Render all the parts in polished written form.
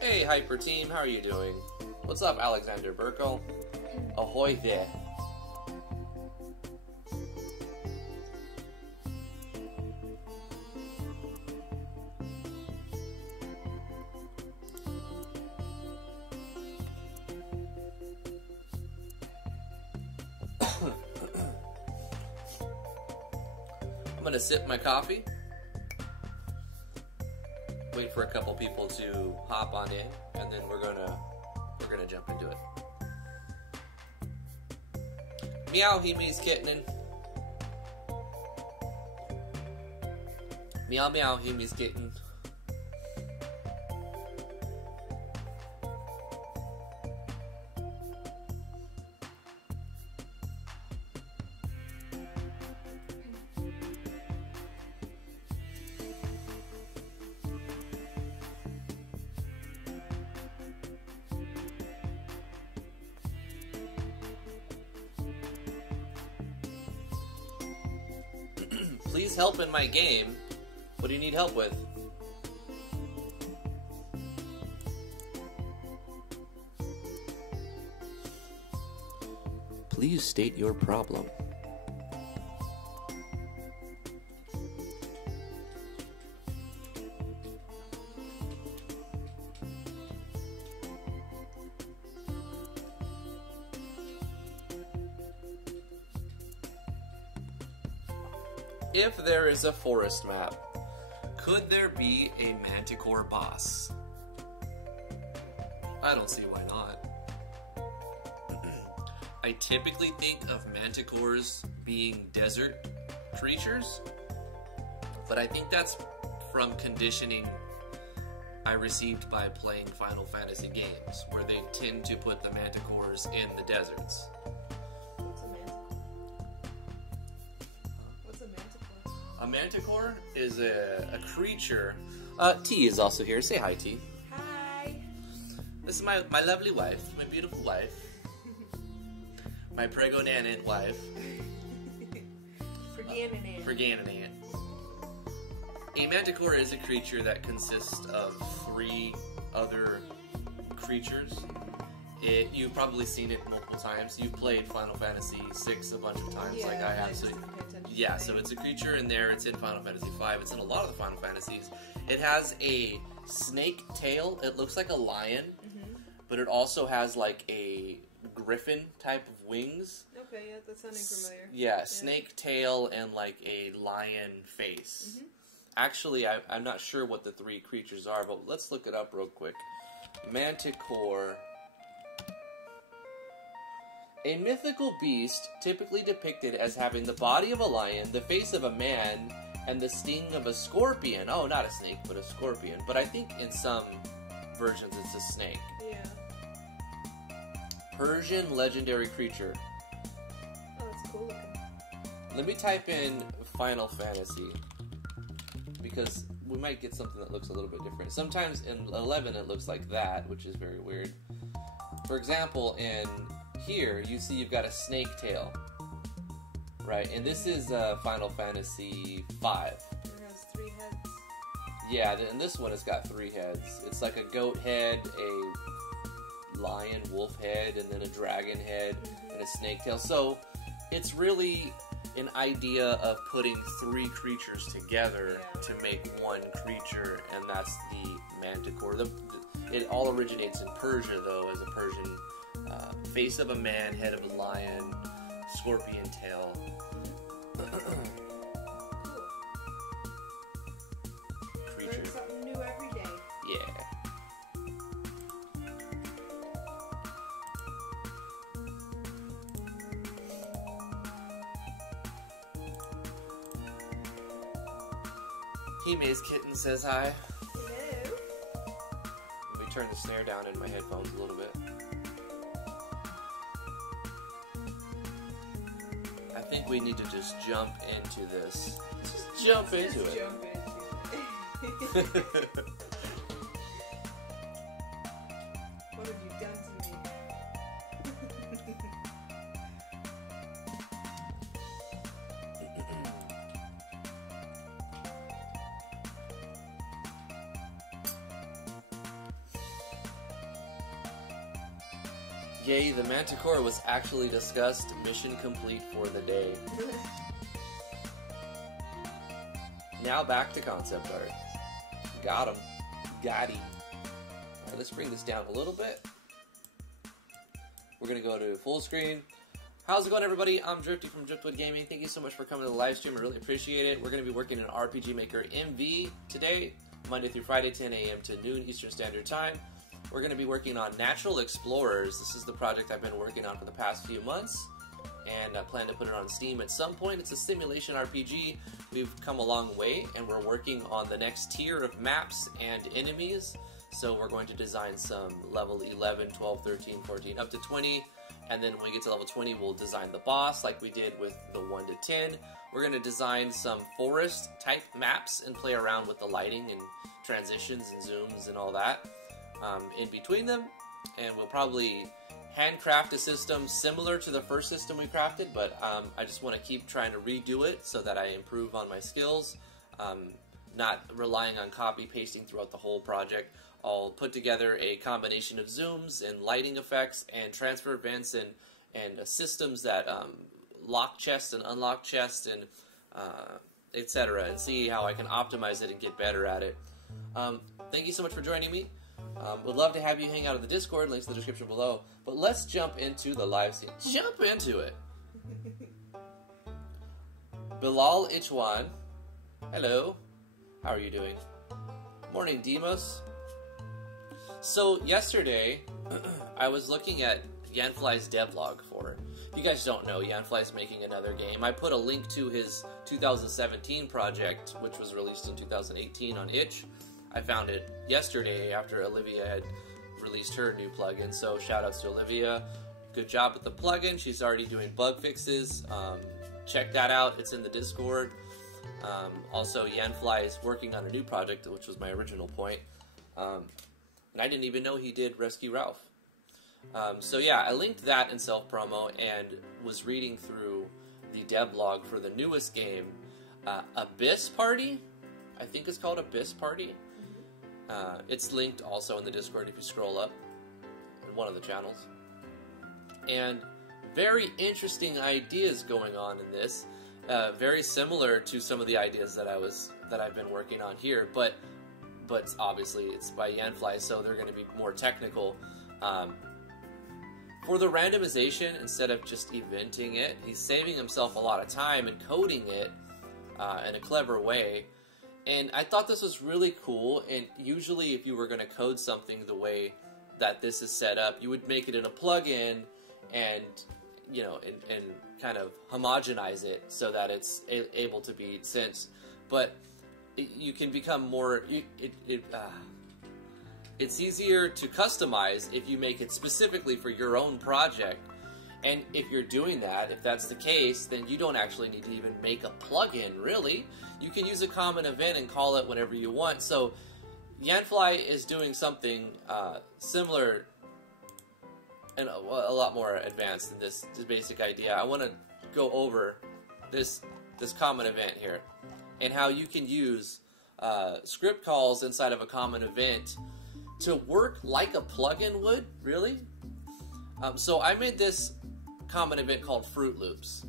Hey, Hyper Team, how are you doing? What's up, Alexander Burkle? Ahoy there. I'm gonna sip my coffee. Wait for a couple people to hop on in, and then we're gonna jump into it. Meow, he me's kitten. Meow meow, he me's kitten. Please help in my game. What do you need help with? Please state your problem. If there is a forest map, could there be a Manticore boss? I don't see why not. I typically think of Manticores being desert creatures, but I think that's from conditioning I received by playing Final Fantasy games, where they tend to put the Manticores in the deserts. A Manticore is a creature. T is also here. Say hi, T. Hi. This is my lovely wife, my beautiful wife. My pregonant wife. Pregananant. A Manticore is a creature that consists of 3 other creatures. You've probably seen it multiple times. You've played Final Fantasy VI a bunch of times, like I have. So it's a creature in there. It's in Final Fantasy V. It's in a lot of the Final Fantasies. It has a snake tail. It looks like a lion, but it also has like a griffin type of wings. Okay, yeah, that's sounding familiar. Yeah, snake tail and like a lion face. Actually, I'm not sure what the 3 creatures are, but let's look it up real quick. Manticore. A mythical beast typically depicted as having the body of a lion, the face of a man, and the sting of a scorpion. Oh, not a snake, but a scorpion. But I think in some versions it's a snake. Yeah. Persian legendary creature. Oh, that's cool looking. Let me type in Final Fantasy, because we might get something that looks a little bit different. Sometimes in 11 it looks like that, which is very weird. For example, in here, you see you've got a snake tail, right? And this is Final Fantasy V. It has 3 heads. Yeah, and this one has got 3 heads. It's like a goat head, a lion, wolf head, and then a dragon head, and a snake tail. So it's really an idea of putting 3 creatures together to make one creature, and that's the Manticore. It all originates in Persia, though, as a Persian face of a man, head of a lion, scorpion tail. Creature. Learn something new every day. Yeah. Hime's kitten says hi. Hello. Let me turn the snare down in my headphones a little bit. think we need to just jump into this. Just jump into it. Jump into it. What have you done to me? Yay, the Manticore was actually discussed. Mission complete for the day. Now back to concept art. Got him. Got him. Alright, let's bring this down a little bit. We're going to go to full screen. How's it going, everybody? I'm Drifty from Driftwood Gaming. Thank you so much for coming to the live stream. I really appreciate it. We're going to be working in RPG Maker MV today, Monday through Friday, 10 a.m. to noon Eastern Standard Time. We're going to be working on Natural Explorers. This is the project I've been working on for the past few months, and I plan to put it on Steam at some point. It's a simulation RPG. We've come a long way, and we're working on the next tier of maps and enemies. So we're going to design some level 11, 12, 13, 14, up to 20, and then when we get to level 20, we'll design the boss like we did with the 1 to 10. We're going to design some forest-type maps and play around with the lighting and transitions and zooms and all that. In between them, and we'll probably handcraft a system similar to the first system we crafted, but I just want to keep trying to redo it so that I improve on my skills, not relying on copy pasting throughout the whole project. I'll put together a combination of zooms and lighting effects and transfer events and systems that lock chests and unlock chests and etc., and see how I can optimize it and get better at it. Thank you so much for joining me. Would love to have you hang out in the Discord, links in the description below. But let's jump into the live scene. Jump into it! Bilal Ichwan. Hello. How are you doing? Morning, Demos. So, yesterday, I was looking at Yanfly's devlog for it. If you guys don't know, Yanfly's making another game. I put a link to his 2017 project, which was released in 2018 on itch. I found it yesterday after Olivia had released her new plugin, so shoutouts to Olivia. Good job with the plugin. She's already doing bug fixes. Check that out. It's in the Discord. Also, Yanfly is working on a new project, which was my original point. And I didn't even know he did Rescue Ralph. So yeah, I linked that in self-promo and was reading through the devlog for the newest game, Abyss Party? I think it's called Abyss Party. It's linked also in the Discord if you scroll up in one of the channels. And very interesting ideas going on in this. Very similar to some of the ideas that I've been working on here, but obviously it's by Yanfly, so they're going to be more technical. For the randomization, instead of just eventing it, he's saving himself a lot of time and coding it in a clever way. And I thought this was really cool, and usually if you were going to code something the way that this is set up, you would make it in a plugin and, you know, and kind of homogenize it so that it's able to be synced. But you can become more, it's easier to customize if you make it specifically for your own project. And if you're doing that, if that's the case, then you don't actually need to even make a plugin, really. You can use a common event and call it whenever you want. So Yanfly is doing something similar and a lot more advanced than this basic idea. I want to go over this common event here and how you can use script calls inside of a common event to work like a plugin would, really. So I made this common event called Fruit Loops,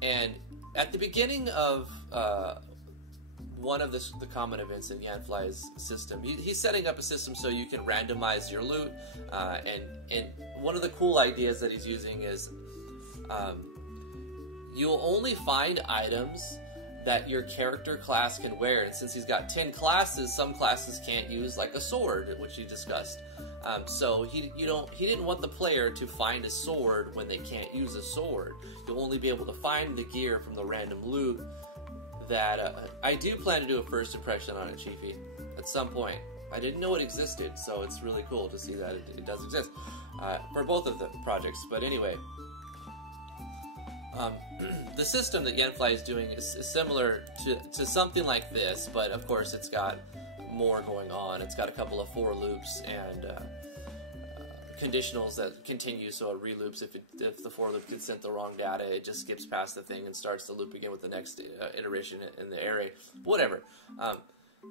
and at the beginning of one of the common events in Yanfly's system, he's setting up a system so you can randomize your loot, and one of the cool ideas that he's using is you'll only find items that your character class can wear, and since he's got 10 classes, some classes can't use like a sword, which he discussed. So he didn't want the player to find a sword when they can't use a sword. You'll only be able to find the gear from the random loot. That I do plan to do a first impression on it, Chiefy, at some point. I didn't know it existed, so it's really cool to see that it does exist for both of the projects. But anyway, The system that Yanfly is doing is similar to something like this, but of course it's got more going on. It's got a couple of for loops and conditionals that continue, so it reloops if the for loop gets sent the wrong data, it just skips past the thing and starts to loop again with the next iteration in the array. Whatever.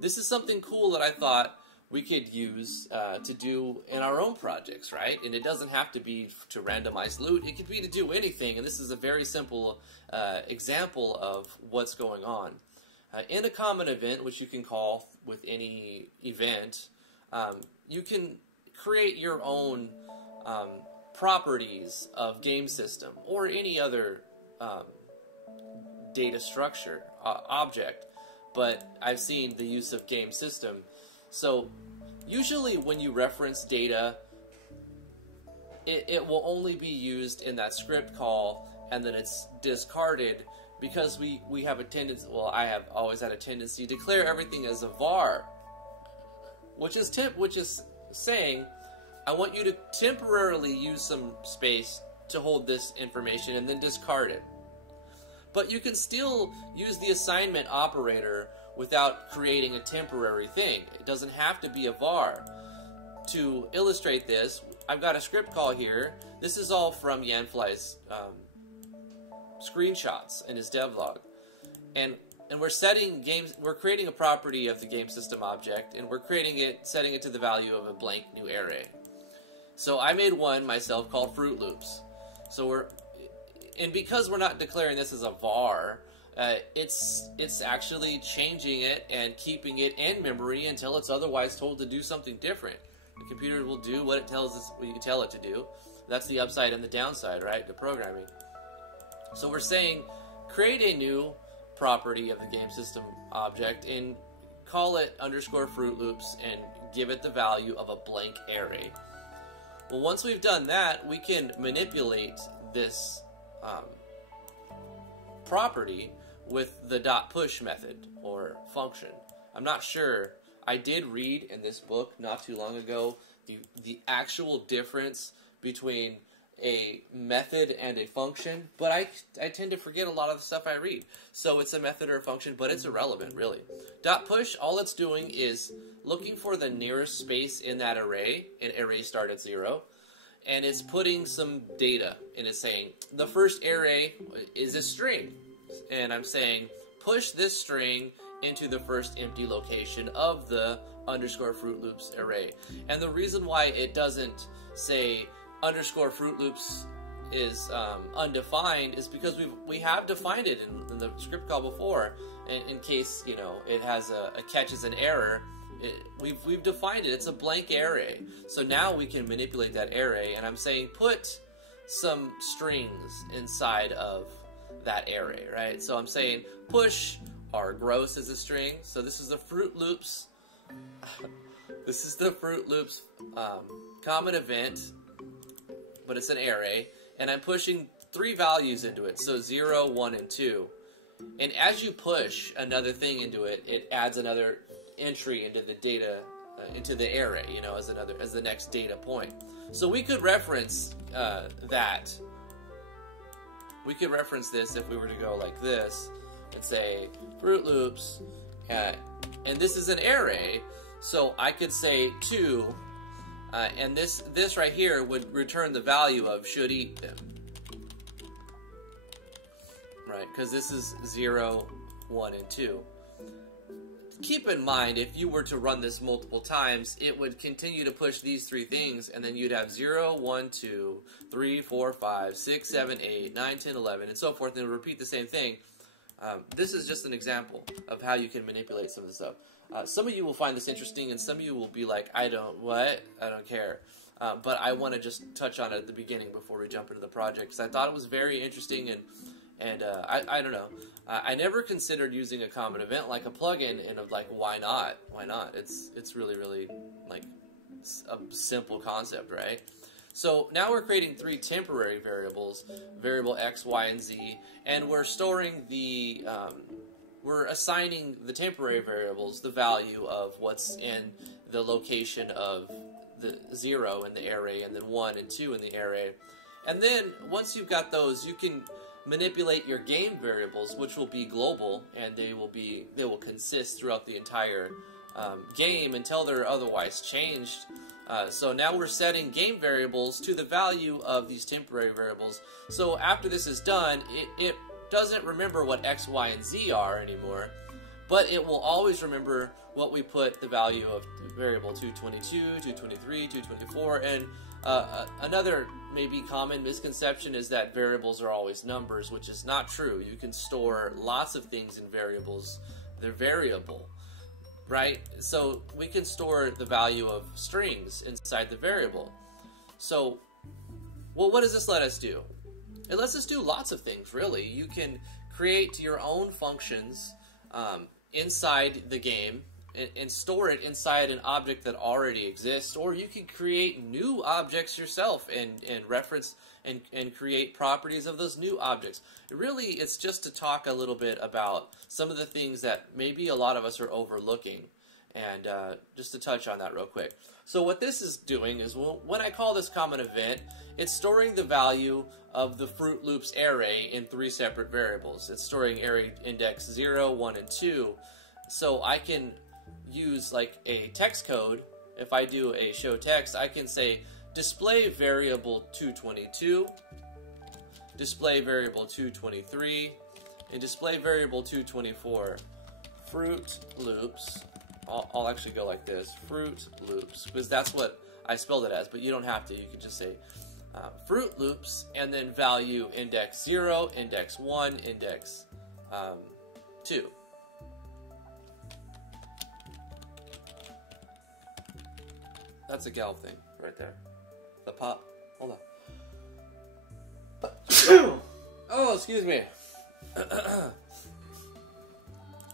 This is something cool that I thought we could use to do in our own projects, right? And it doesn't have to be to randomize loot. It could be to do anything, and this is a very simple example of what's going on. In a common event, which you can call with any event, you can create your own properties of game system or any other data structure, object, but I've seen the use of game system. So usually when you reference data, it will only be used in that script call, and then it's discarded because we have a tendency, well, I have always had a tendency to declare everything as a var, which is saying I want you to temporarily use some space to hold this information and then discard it. But you can still use the assignment operator without creating a temporary thing. It doesn't have to be a var. To illustrate this, I've got a script call here. This is all from Yanfly's screenshots in his devlog. And we're we're creating a property of the game system object, and we're setting it to the value of a blank new array. So I made one myself called Fruit Loops. And because we're not declaring this as a var, it's actually changing it and keeping it in memory until it's otherwise told to do something different. The computer will do what it tells us, what you tell it to do. That's the upside and the downside, right, to programming. So we're saying create a new property of the game system object and call it _Fruit Loops and give it the value of a blank array. Well, once we've done that, we can manipulate this property with the .push method or function. I'm not sure. I did read in this book not too long ago the actual difference between a method and a function, but I tend to forget a lot of the stuff I read. So it's a method or a function, but it's irrelevant, really. .push, all it's doing is looking for the nearest space in that array, an array start at 0, and it's putting some data, and it's saying, the first array is a string, and I'm saying, push this string into the first empty location of the _Fruit Loops array. And the reason why it doesn't say _Fruit Loops is undefined is because we have defined it in the script call before, in case it has a catches an error. We've defined it. It's a blank array. So now we can manipulate that array, and I'm saying put some strings inside of that array, right? So I'm saying push our gross is a string. So this is the Fruit Loops. This is the Fruit Loops common event, but it's an array, and I'm pushing 3 values into it, so 0, 1, and 2. And as you push another thing into it, it adds another entry into the data, into the array, as the next data point. So we could reference that. We could reference this if we were to go like this and say Fruit Loops, and this is an array, so I could say 2. And this right here would return the value of should eat them, right? Because this is 0, 1, and 2. Keep in mind, if you were to run this multiple times, it would continue to push these 3 things, and then you'd have 0, 1, 2, 3, 4, 5, 6, 7, 8, 9, 10, 11, and so forth, and it would repeat the same thing. This is just an example of how you can manipulate some of this stuff. Some of you will find this interesting, and some of you will be like, I don't care. But I want to just touch on it at the beginning before we jump into the project, because I thought it was very interesting, and I don't know. I never considered using a common event like a plugin, and like, why not? Why not? It's really, really like a simple concept, right? So now we're creating 3 temporary variables, variable X, Y, and Z, and we're storing the, we're assigning the temporary variables the value of what's in the location of the 0 in the array, and then 1 and 2 in the array. And then once you've got those, you can manipulate your game variables, which will be global, and they will consist throughout the entire game until they're otherwise changed. So now we're setting game variables to the value of these temporary variables. So after this is done, it doesn't remember what X, Y, and Z are anymore, but it will always remember what we put the value of variable 222, 223, 224, and another maybe common misconception is that variables are always numbers, which is not true. You can store lots of things in variables. They're variable, right? So we can store the value of strings inside the variable. So, well, what does this let us do? It lets us do lots of things, really. You can create your own functions inside the game and store it inside an object that already exists, or you can create new objects yourself and reference and create properties of those new objects. Really, it's just to talk a little bit about some of the things that maybe a lot of us are overlooking, and just to touch on that real quick. So what this is doing is, when I call this common event, it's storing the value of the Fruit Loops array in 3 separate variables. It's storing array index 0, 1, and 2, so I can use like a text code. If I do a show text, I can say display variable 222, display variable 223, and display variable 224. Fruit Loops. I'll actually go like this, Fruit Loops, because that's what I spelled it as, but you don't have to. You can just say Fruit Loops, and then value index 0, index 1, index 2. That's a gal thing right there. The pop. Hold on. Oh, excuse me.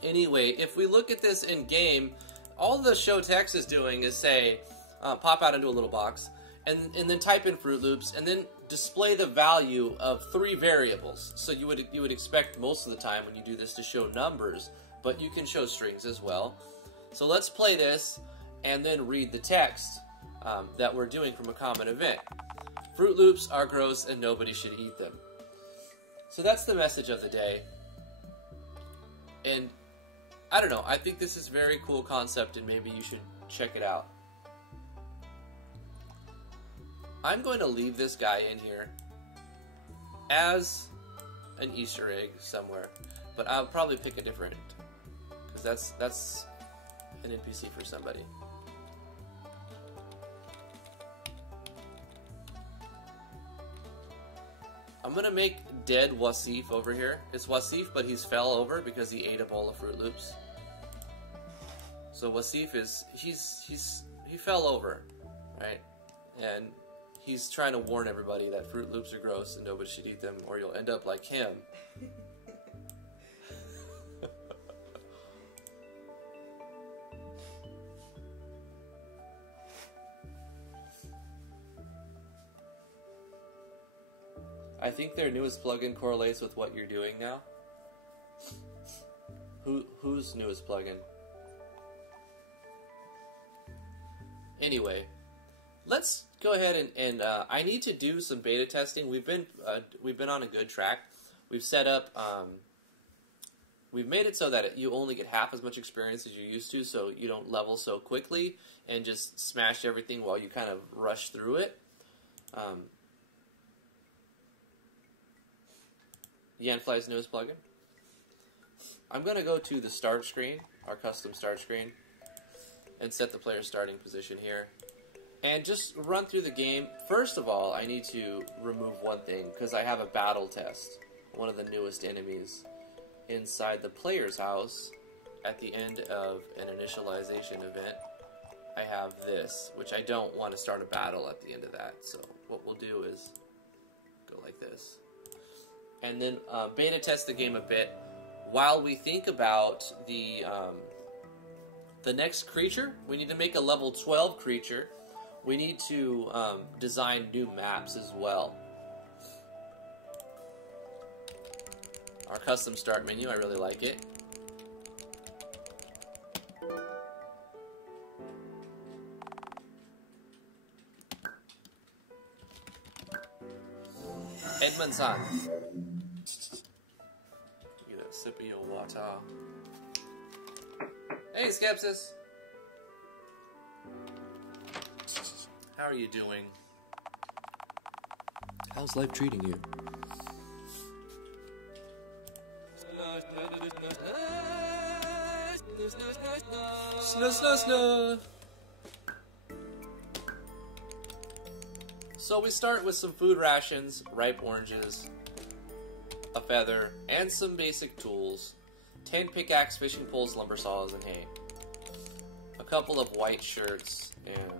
Anyway, if we look at this in game, all the show text is doing is say, pop out into a little box, and then type in Fruit Loops, and then display the value of 3 variables. So you would expect most of the time when you do this to show numbers, but you can show strings as well. So let's play this and then read the text that we're doing from a common event. Fruit Loops are gross and nobody should eat them. So that's the message of the day. And I don't know, I think this is a very cool concept and maybe you should check it out. I'm going to leave this guy in here as an Easter egg somewhere, but I'll probably pick a different, because that's an NPC for somebody. I'm gonna make dead Wasif over here. It's Wasif, but he's fell over because he ate a bowl of Fruit Loops. So Wasif is he fell over, right? And he's trying to warn everybody that Fruit Loops are gross and nobody should eat them, or you'll end up like him. I think their newest plugin correlates with what you're doing now. Whose newest plugin? Anyway, let's go ahead and I need to do some beta testing. We've been on a good track. We've set up, we've made it so that you only get half as much experience as you used to, so you don't level so quickly and just smash everything while you kind of rush through it. Yanfly's newest plugin. I'm going to go to the start screen, our custom start screen, and set the player's starting position here. And just run through the game. First of all, I need to remove one thing, because I have a battle test, one of the newest enemies, inside the player's house at the end of an initialization event. I have this, which I don't want to start a battle at the end of that. So what we'll do is go like this. And then beta test the game a bit while we think about the next creature. We need to make a level 12 creature. We need to design new maps as well. Our custom start menu, I really like it. Edmond-san. Get a sip of your water. Hey, Skepsis! How are you doing? How's life treating you? Snoo, snoo, snoo. So we start with some food rations, ripe oranges, a feather, and some basic tools. 10 pickaxe, fishing poles, lumber saws, and hay. A couple of white shirts, and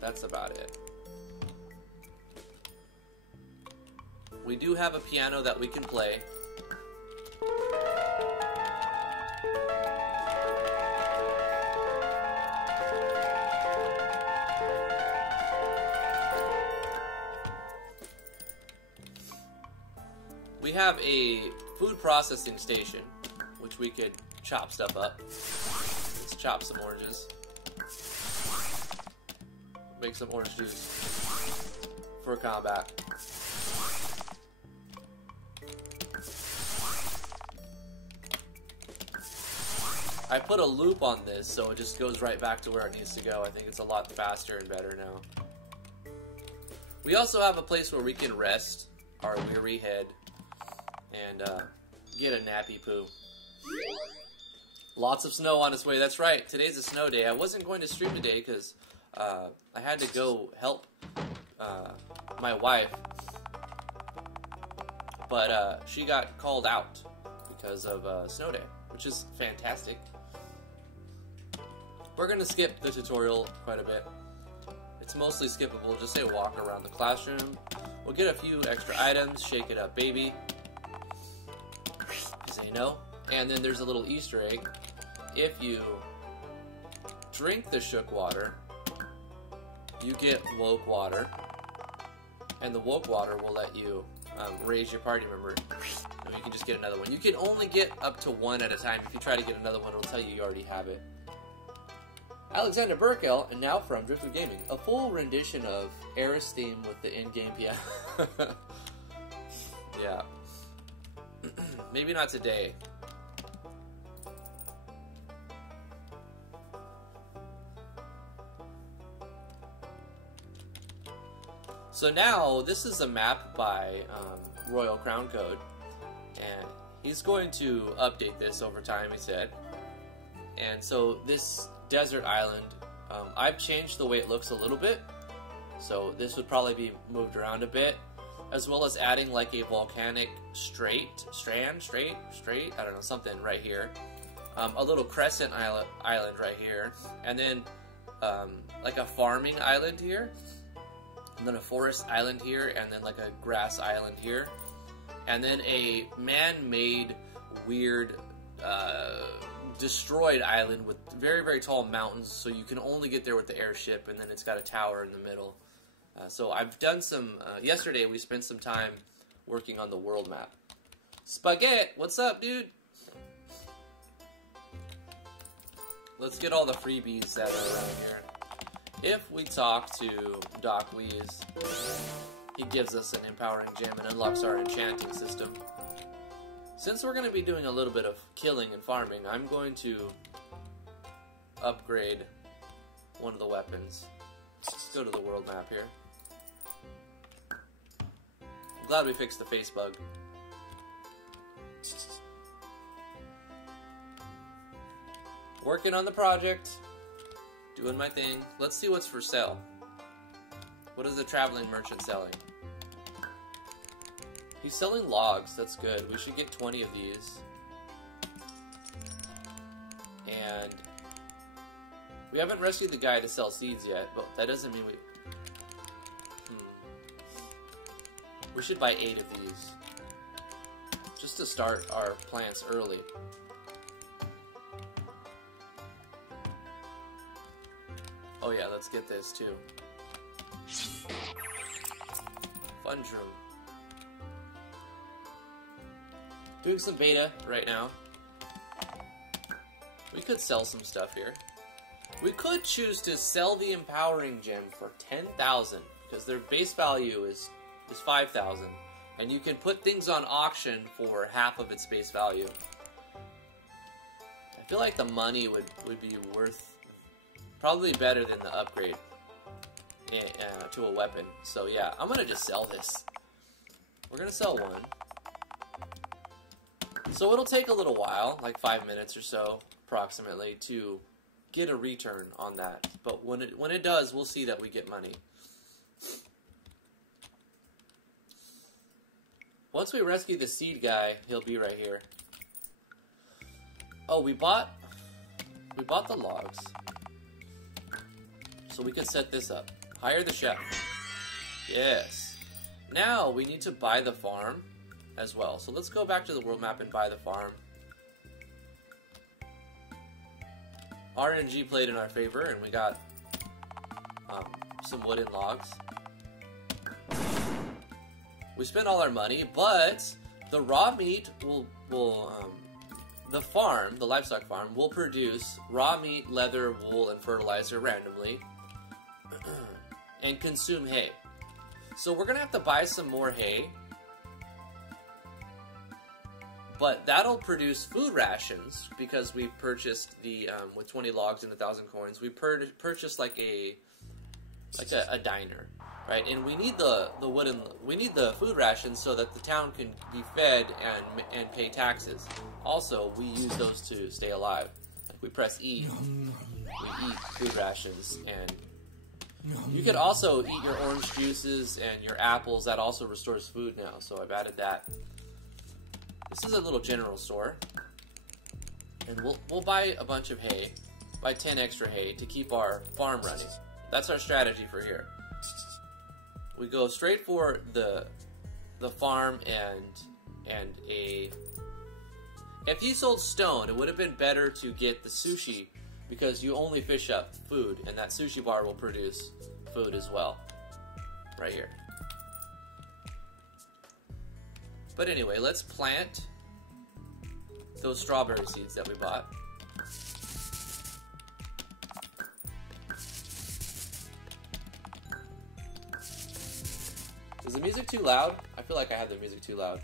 that's about it. We do have a piano that we can play. We have a food processing station, which we could chop stuff up. Let's chop some oranges. Make some orange juice for combat. I put a loop on this so it just goes right back to where it needs to go. I think it's a lot faster and better now. We also have a place where we can rest our weary head and get a nappy poo. Lots of snow on its way. That's right. Today's a snow day. I wasn't going to stream today because I had to go help my wife. But she got called out because of snow day, which is fantastic. We're going to skip the tutorial quite a bit. It's mostly skippable. Just say walk around the classroom. We'll get a few extra items. Shake it up, baby. Say no. And then there's a little Easter egg. If you drink the shook water, you get woke water. And the woke water will let you raise your party member. And you can just get another one. You can only get up to one at a time. If you try to get another one, it'll tell you already have it. Alexander Burkell, and now from Driftwood Gaming, a full rendition of Eris theme with the in-game piano. Yeah. Maybe not today. So now, this is a map by Royal Crown Code, and he's going to update this over time, he said. And so this desert island, I've changed the way it looks a little bit, so this would probably be moved around a bit, as well as adding like a volcanic strand, I don't know, something right here, a little crescent island right here, and then like a farming island here, and then a forest island here, and then like a grass island here, and then a man-made weird destroyed island with very, very tall mountains, so you can only get there with the airship, and then it's got a tower in the middle. So I've done some, yesterday we spent some time working on the world map. Spaghetti, what's up, dude? Let's get all the freebies that are around here. If we talk to Doc Weeze, he gives us an empowering gem and unlocks our enchanting system. Since we're going to be doing a little bit of killing and farming, I'm going to upgrade one of the weapons. Let's go to the world map here. I'm glad we fixed the face bug. Working on the project. Doing my thing. Let's see what's for sale. What is the traveling merchant selling? He's selling logs. That's good. We should get 20 of these. And we haven't rescued the guy to sell seeds yet, but that doesn't mean we... We should buy 8 of these. Just to start our plants early. Oh yeah, let's get this too. Funge room. Doing some beta right now. We could sell some stuff here. We could choose to sell the empowering gem for 10,000 because their base value is 5,000. And you can put things on auction for half of its base value. I feel like the money would be worth, probably better than the upgrade to a weapon. So yeah, I'm gonna just sell this. We're gonna sell one. So it'll take a little while, like 5 minutes or so, approximately, to get a return on that. But when it does, we'll see that we get money. Once we rescue the seed guy, he'll be right here. Oh, we bought the logs. So we could set this up. Hire the chef. Yes. Now we need to buy the farm as well. So let's go back to the world map and buy the farm. RNG played in our favor, and we got some wooden logs. We spent all our money, but the raw meat the farm, the livestock farm, will produce raw meat, leather, wool, and fertilizer randomly, and consume hay. So we're gonna have to buy some more hay, but that'll produce food rations because we purchased the with 20 logs and 1,000 coins. We purchased like a diner, right? And we need we need the food rations so that the town can be fed and pay taxes. Also, we use those to stay alive. Like we press E, we eat food rations, and you could also eat your orange juices and your apples. That also restores food now, so I've added that. This is a little general store, and we'll buy a bunch of hay, buy 10 extra hay to keep our farm running. That's our strategy for here. We go straight for the farm and a. If you sold stone, it would have been better to get the sushi because you only fish up food, and that sushi bar will produce food as well. Right here. But anyway, let's plant those strawberry seeds that we bought. Is the music too loud? I feel like I have the music too loud.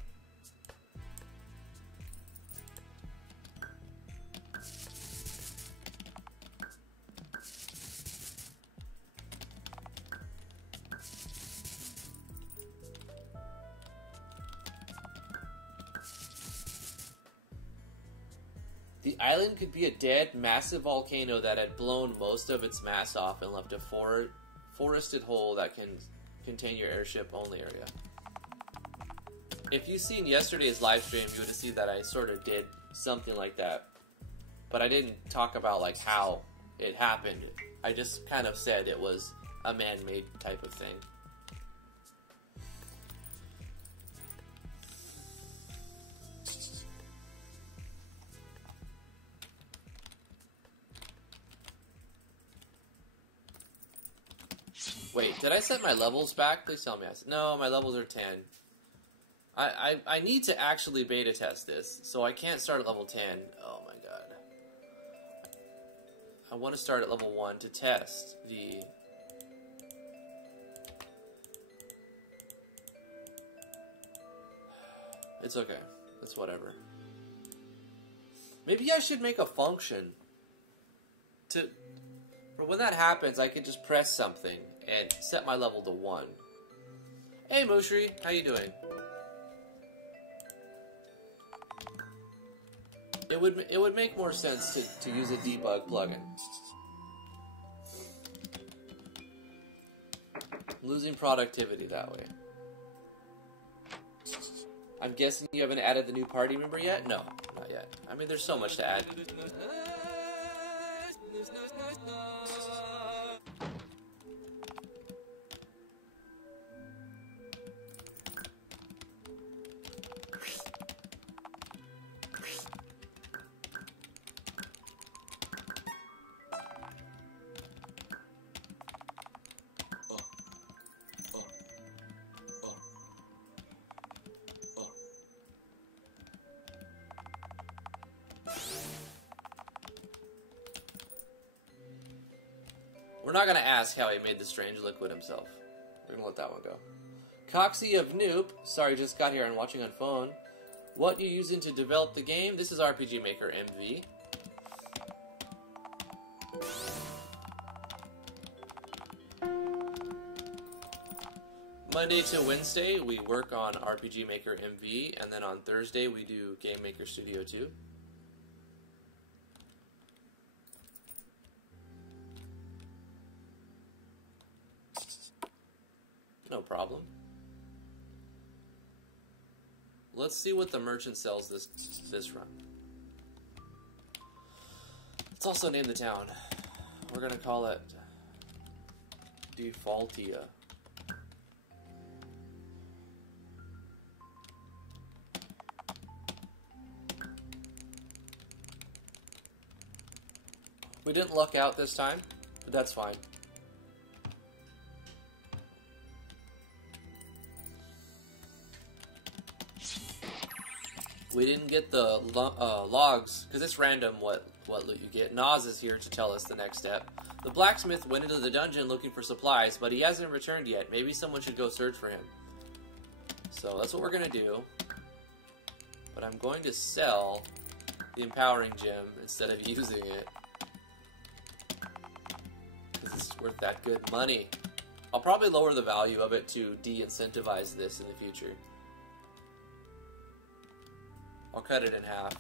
The island could be a dead, massive volcano that had blown most of its mass off and left a forested hole that can contain your airship-only area. If you've seen yesterday's live stream, you would have seen that I sort of did something like that. But I didn't talk about like how it happened. I just kind of said it was a man-made type of thing. Wait, did I set my levels back? Please tell me I said. No, my levels are 10. I need to actually beta test this, so I can't start at level 10. Oh my god. I want to start at level 1 to test the... It's okay. It's whatever. Maybe I should make a function to... For when that happens, I can just press something and set my level to 1. Hey Mushri, how you doing? It would make more sense to use a debug plugin. Losing productivity that way. I'm guessing you haven't added the new party member yet? No, not yet. I mean, there's so much to add. We're not going to ask how he made the strange liquid himself. We're going to let that one go. Coxie of Noop, sorry, just got here and watching on phone. What you using to develop the game? This is RPG Maker MV. Monday to Wednesday, we work on RPG Maker MV, and then on Thursday, we do Game Maker Studio 2. No problem. Let's see what the merchant sells this run. Let's also name the town. We're gonna call it Defaultia. We didn't luck out this time, but that's fine. We didn't get the logs, because it's random what loot you get. Naz is here to tell us the next step. The blacksmith went into the dungeon looking for supplies, but he hasn't returned yet. Maybe someone should go search for him. So that's what we're going to do. But I'm going to sell the empowering gem instead of using it. Because it's worth that good money. I'll probably lower the value of it to de-incentivize this in the future. I'll cut it in half.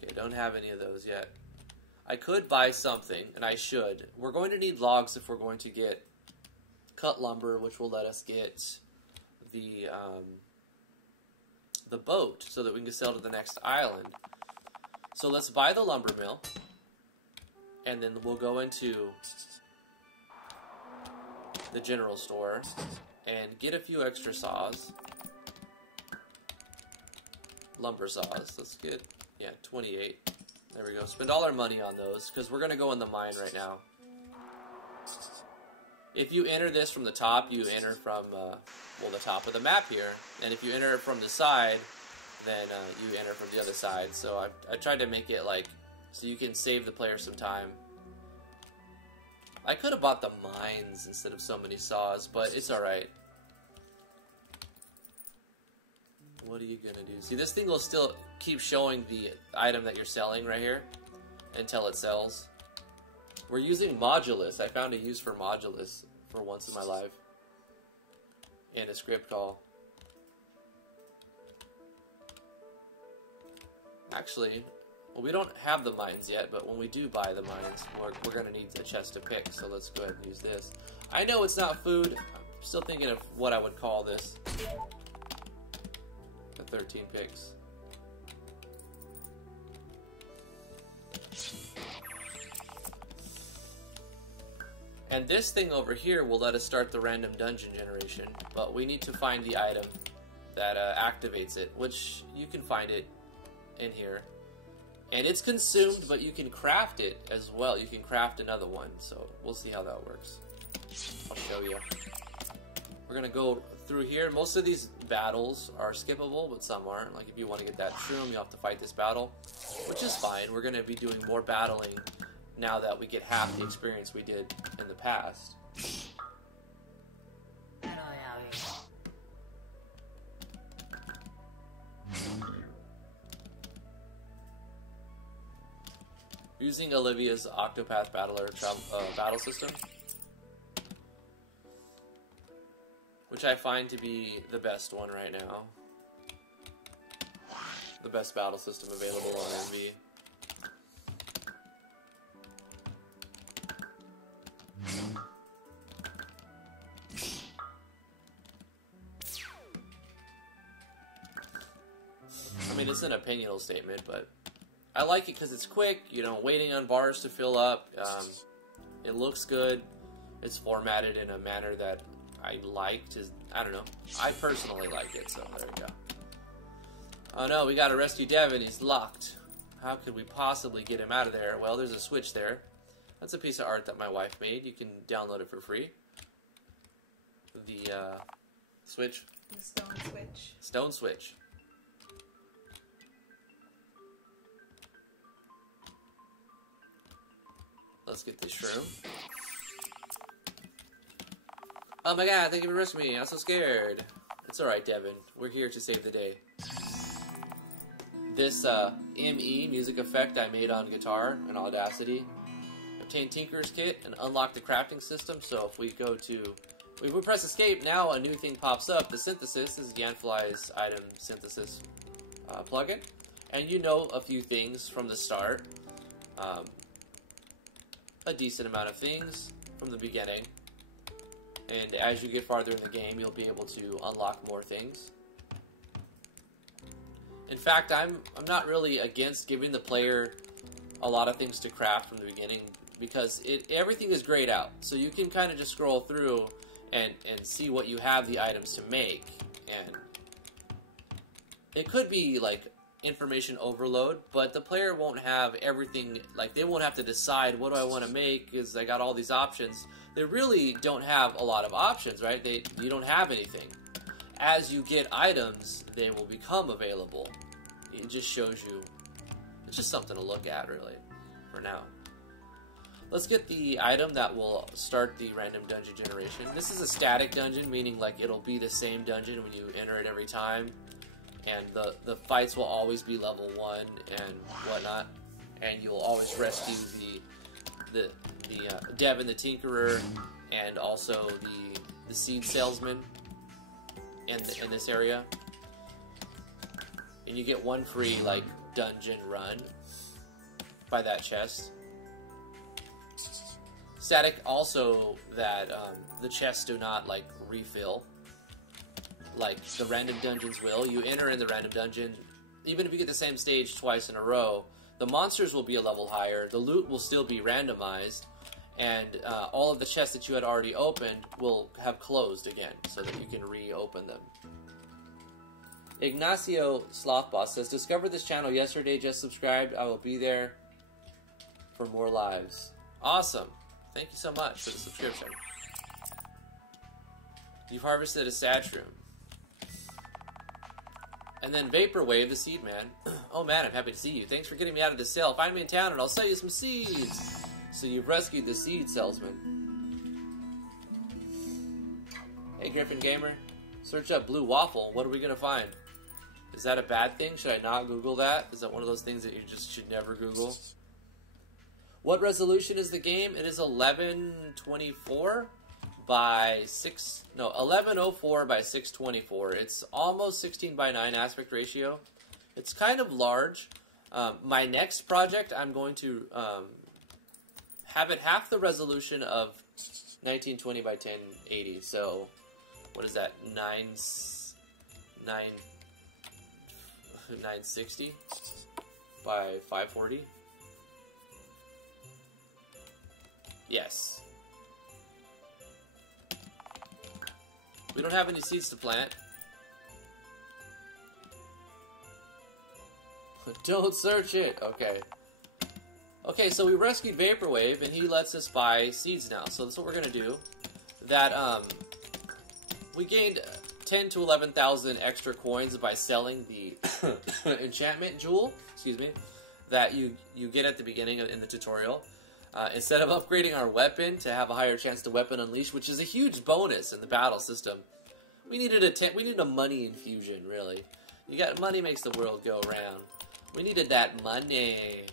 Okay, don't have any of those yet. I could buy something, and I should. We're going to need logs if we're going to get cut lumber, which will let us get the boat, so that we can sail to the next island. So let's buy the lumber mill, and then we'll go into the general store and get a few extra saws. Lumber saws. Let's get, 28. There we go. Spend all our money on those, because we're going to go in the mine right now. If you enter this from the top, you enter from, the top of the map here. And if you enter it from the side, then you enter from the other side. So I tried to make it so you can save the player some time. I could have bought the mines instead of so many saws, but it's alright. What are you gonna do? See, this thing will still keep showing the item that you're selling right here until it sells. We're using Modulus. I found a use for Modulus for once in my life. And a script call. Actually, well, we don't have the mines yet, but when we do buy the mines, we're gonna need a chest to pick, so let's go ahead and use this. I know it's not food. I'm still thinking of what I would call this. 13 picks. And this thing over here will let us start the random dungeon generation, but we need to find the item that activates it, which you can find it in here. And it's consumed, but you can craft it as well. You can craft another one, so we'll see how that works. I'll show you. We're gonna go through here. Most of these battles are skippable, but some aren't. Like if you want to get that shroom, you have to fight this battle, which is fine. We're gonna be doing more battling now that we get half the experience we did in the past. Using Olivia's Octopath Battler battle system, which I find to be the best one right now. The best battle system available on MV. I mean, it's an opinional statement, but I like it because it's quick, waiting on bars to fill up. It looks good. It's formatted in a manner that I liked. I don't know. I personally like it, so there we go. Oh no, we gotta rescue Devin. He's locked. How could we possibly get him out of there? Well, there's a switch there. That's a piece of art that my wife made. You can download it for free. The switch. The stone switch. Stone switch. Let's get this shroom. Oh my god, thank you for rescuing me. I'm so scared. It's alright, Devin. We're here to save the day. This ME music effect I made on guitar in Audacity. Obtain Tinker's Kit and unlock the crafting system. So if we go to... If we press escape, now a new thing pops up. The synthesis this is Yanfly's item synthesis plugin. And you know a few things from the start. A decent amount of things from the beginning. And as you get farther in the game, you'll be able to unlock more things. In fact, I'm not really against giving the player a lot of things to craft from the beginning, because everything is grayed out. So you can kind of just scroll through and see what you have the items to make. And it could be like information overload, but the player won't have everything. Like, they won't have to decide, what do I want to make, because I got all these options. They really don't have a lot of options, right? You don't have anything. As you get items, they will become available. It just shows you. It's just something to look at, really, for now. Let's get the item that will start the random dungeon generation. This is a static dungeon, meaning like it'll be the same dungeon when you enter it every time. And the fights will always be level 1 and whatnot. And you'll always rescue the Devin the Tinkerer and also the seed salesman in this area. And you get one free like dungeon run by that chest. Static also that the chests do not like refill like the random dungeons will. You enter in the random dungeon, even if you get the same stage twice in a row, the monsters will be a level higher, the loot will still be randomized, and all of the chests that you had already opened will have closed again, so that you can reopen them. Ignacio Slothboss says, discovered this channel yesterday, just subscribed, I will be there for more lives. Awesome. Thank you so much for the subscription. You've harvested a Satchroom. And then Vaporwave, the seed man. Oh man, I'm happy to see you. Thanks for getting me out of this sale. Find me in town and I'll sell you some seeds. So you've rescued the seed salesman. Hey Griffin Gamer. Search up Blue Waffle. What are we going to find? Is that a bad thing? Should I not Google that? Is that one of those things that you just should never Google? What resolution is the game? It is 1124 by 1104 by 624. It's almost 16 by 9 aspect ratio. It's kind of large. My next project, I'm going to have it half the resolution of 1920 by 1080. So, what is that? 960 by 540. Yes. We don't have any seeds to plant. Don't search it. Okay. Okay, so we rescued Vaporwave, and he lets us buy seeds now. So that's what we're gonna do. That we gained 10 to 11,000 extra coins by selling the enchantment jewel. Excuse me. That you get at the beginning in the tutorial. Instead of upgrading our weapon to have a higher chance to weapon unleash, which is a huge bonus in the battle system, we needed a money infusion, really. Money makes the world go around. We needed that money.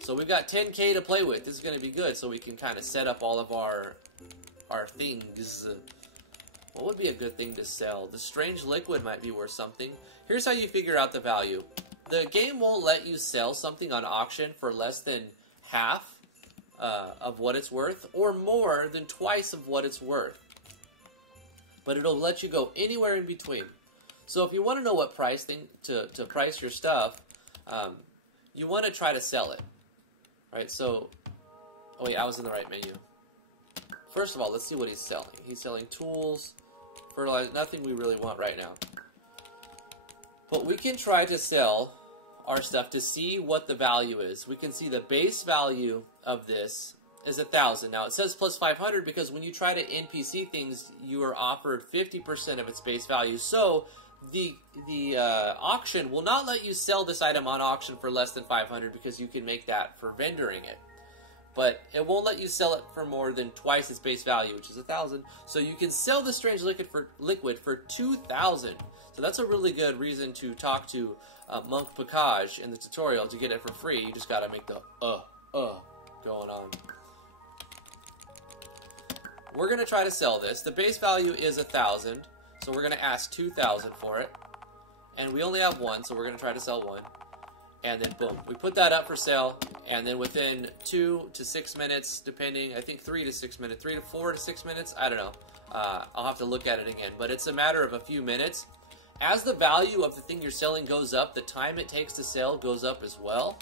So we've got 10k to play with. This is going to be good, so we can kind of set up all of our things. What would be a good thing to sell? The strange liquid might be worth something. Here's how you figure out the value. The game won't let you sell something on auction for less than half of what it's worth, or more than twice of what it's worth. But it'll let you go anywhere in between. So if you want to know what price to price your stuff, you want to try to sell it. Right, so... Oh wait, I was in the right menu. First of all, let's see what he's selling. He's selling tools, fertilizer, nothing we really want right now. But we can try to sell our stuff to see what the value is. We can see the base value of this is 1,000. Now it says plus 500 because when you try to NPC things, you are offered 50% of its base value. So the auction will not let you sell this item on auction for less than 500 because you can make that for vendoring it. but it won't let you sell it for more than twice its base value, which is 1,000. So you can sell the strange liquid for 2,000. So that's a really good reason to talk to Monk Pakaj in the tutorial to get it for free. You just gotta make the going on. We're gonna try to sell this. The base value is 1,000, so we're gonna ask 2,000 for it. And we only have one, so we're gonna try to sell one. And then boom, we put that up for sale, and then within 2 to 6 minutes, depending, I think 3 to 6 minutes, 3 to 4 to 6 minutes, I don't know. I'll have to look at it again, but it's a matter of a few minutes. As the value of the thing you're selling goes up, the time it takes to sell goes up as well.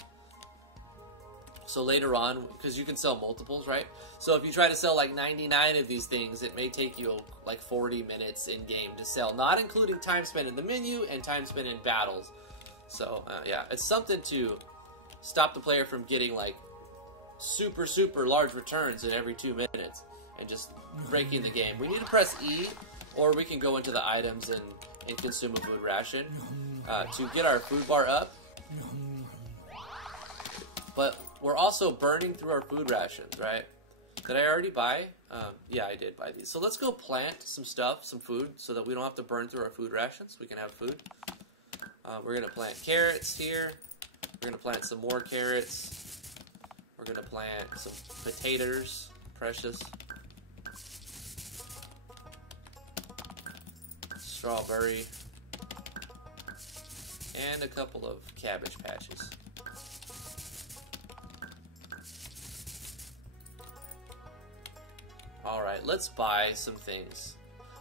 So later on, because you can sell multiples, right? So if you try to sell like 99 of these things, it may take you like 40 minutes in game to sell, not including time spent in the menu and time spent in battles. So yeah, it's something to stop the player from getting like super large returns in every 2 minutes and just breaking the game. We need to press E, or we can go into the items and consume a food ration to get our food bar up. But we're also burning through our food rations, right? Did I already buy? Yeah, I did buy these. So let's go plant some stuff, some food, so that we don't have to burn through our food rations. We can have food. We're going to plant carrots here. We're going to plant some more carrots. We're going to plant some potatoes, precious. Strawberry. And a couple of cabbage patches. Alright, let's buy some things.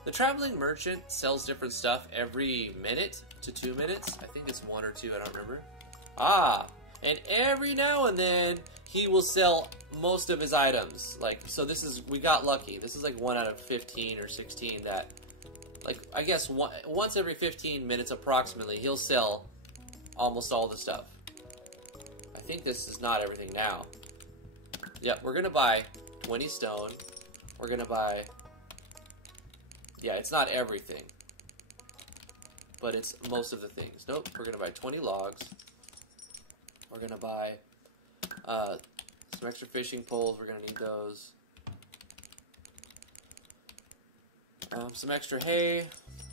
The traveling merchant sells different stuff every minute to 2 minutes. I think it's 1 or 2, I don't remember. And every now and then he will sell most of his items. Like, so this is, we got lucky. This is like 1 out of 15 or 16 that, like, I guess once every 15 minutes approximately, he'll sell almost all the stuff. I think this is not everything now. Yep, we're gonna buy 20 stone. We're gonna buy, yeah, it's not everything, but it's most of the things. Nope, we're gonna buy 20 logs. We're gonna buy some extra fishing poles. We're gonna need those. Some extra hay.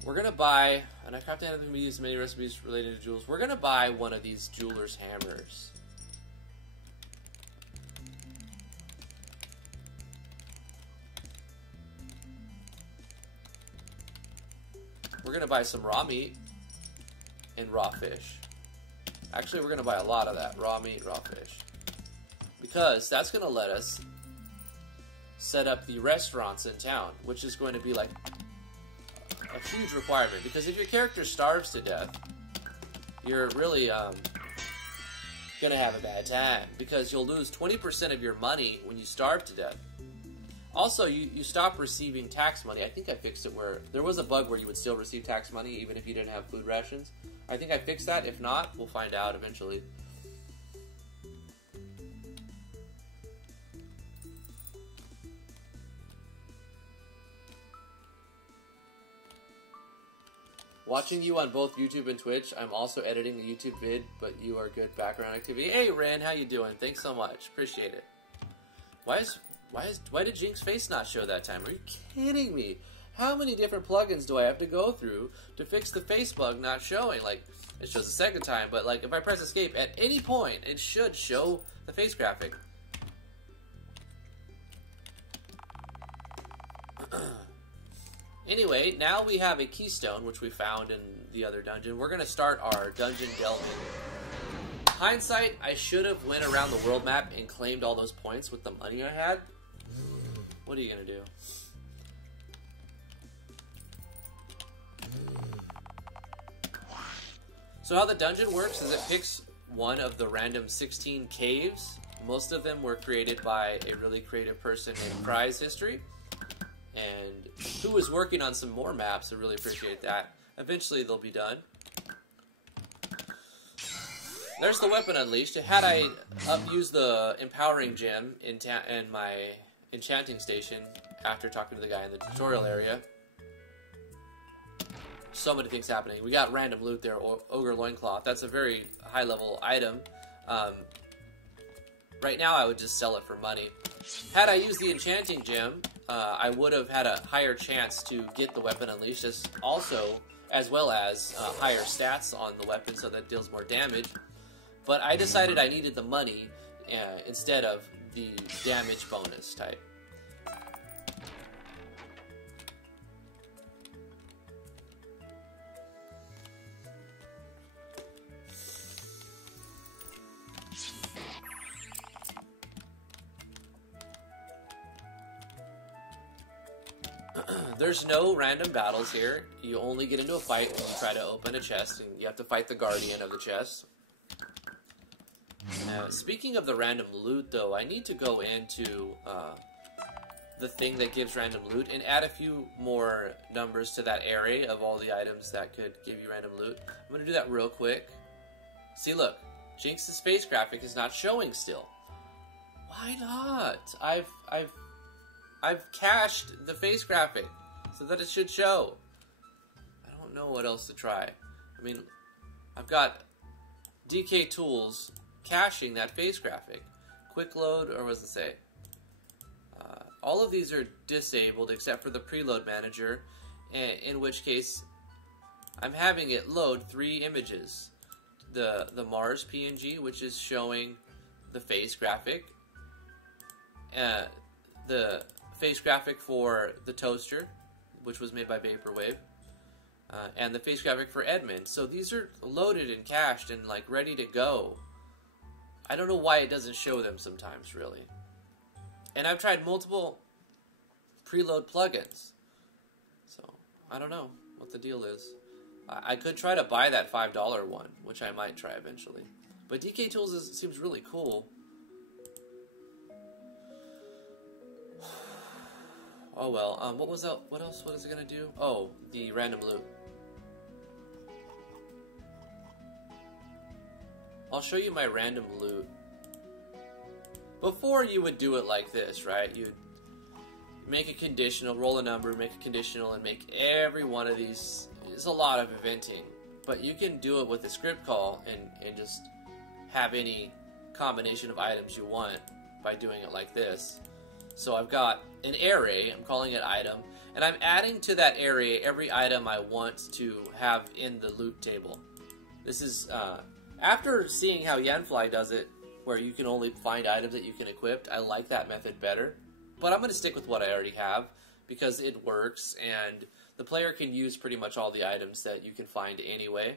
We're gonna buy, and I have to use many recipes related to jewels. We're gonna buy one of these jeweler's hammers. We're going to buy some raw meat and raw fish. Actually, we're going to buy a lot of that. Raw meat, raw fish. Because that's going to let us set up the restaurants in town, which is going to be like a huge requirement. Because if your character starves to death, you're really going to have a bad time. Because you'll lose 20% of your money when you starve to death. Also, you stop receiving tax money. I think I fixed it where there was a bug where you would still receive tax money even if you didn't have food rations. I think I fixed that. If not, we'll find out eventually. Watching you on both YouTube and Twitch, I'm also editing a YouTube vid, but you are good background activity. Hey, Ren, how you doing? Thanks so much. Appreciate it. Why did Jink's face not show that time? Are you kidding me? How many different plugins do I have to go through to fix the face bug not showing? Like, it shows the second time, but like if I press escape at any point, it should show the face graphic. Anyway, now we have a keystone, which we found in the other dungeon. We're going to start our dungeon delving. Hindsight, I should have went around the world map and claimed all those points with the money I had. What are you going to do? So how the dungeon works is it picks one of the random 16 caves. Most of them were created by a really creative person named Prize History, and who is working on some more maps. I really appreciate that. Eventually they'll be done. There's the weapon unleashed. Had I used the empowering gem in my enchanting station after talking to the guy in the tutorial area, so many things happening. We got random loot there, Ogre Loincloth. That's a very high level item. right now I would just sell it for money. Had I used the enchanting gem, I would have had a higher chance to get the weapon unleashed, as well as higher stats on the weapon, so that deals more damage. But I decided I needed the money instead of the damage bonus type. There's no random battles here. You only get into a fight when you try to open a chest, and you have to fight the guardian of the chest. Speaking of the random loot, though, I need to go into the thing that gives random loot and add a few more numbers to that array of all the items that could give you random loot. I'm going to do that real quick. See, look. Jinx's face graphic is not showing still. Why not? I've cached the face graphic so that it should show. I don't know what else to try. I mean, I've got DK Tools caching that face graphic. Quick load, or what does it say? All of these are disabled except for the preload manager, in which case I'm having it load 3 images. The Mars PNG, which is showing the face graphic, the face graphic for the toaster, which was made by Vaporwave, and the face graphic for Edmund. So these are loaded and cached and like ready to go. I don't know why it doesn't show them sometimes, really. And I've tried multiple preload plugins, so I don't know what the deal is. I could try to buy that $5 one, which I might try eventually. But DK Tools seems really cool. Oh well, what was that? What else? What is it gonna do? Oh, the random loot. I'll show you my random loot. Before you would do it like this, right? You'd make a conditional, roll a number, make a conditional, and make every one of these. It's a lot of eventing. But you can do it with a script call and just have any combination of items you want by doing it like this. So I've got an array, I'm calling it item, and I'm adding to that array every item I want to have in the loot table. This is, after seeing how Yanfly does it, where you can only find items that you can equip, I like that method better. But I'm going to stick with what I already have, because it works, and the player can use pretty much all the items that you can find anyway.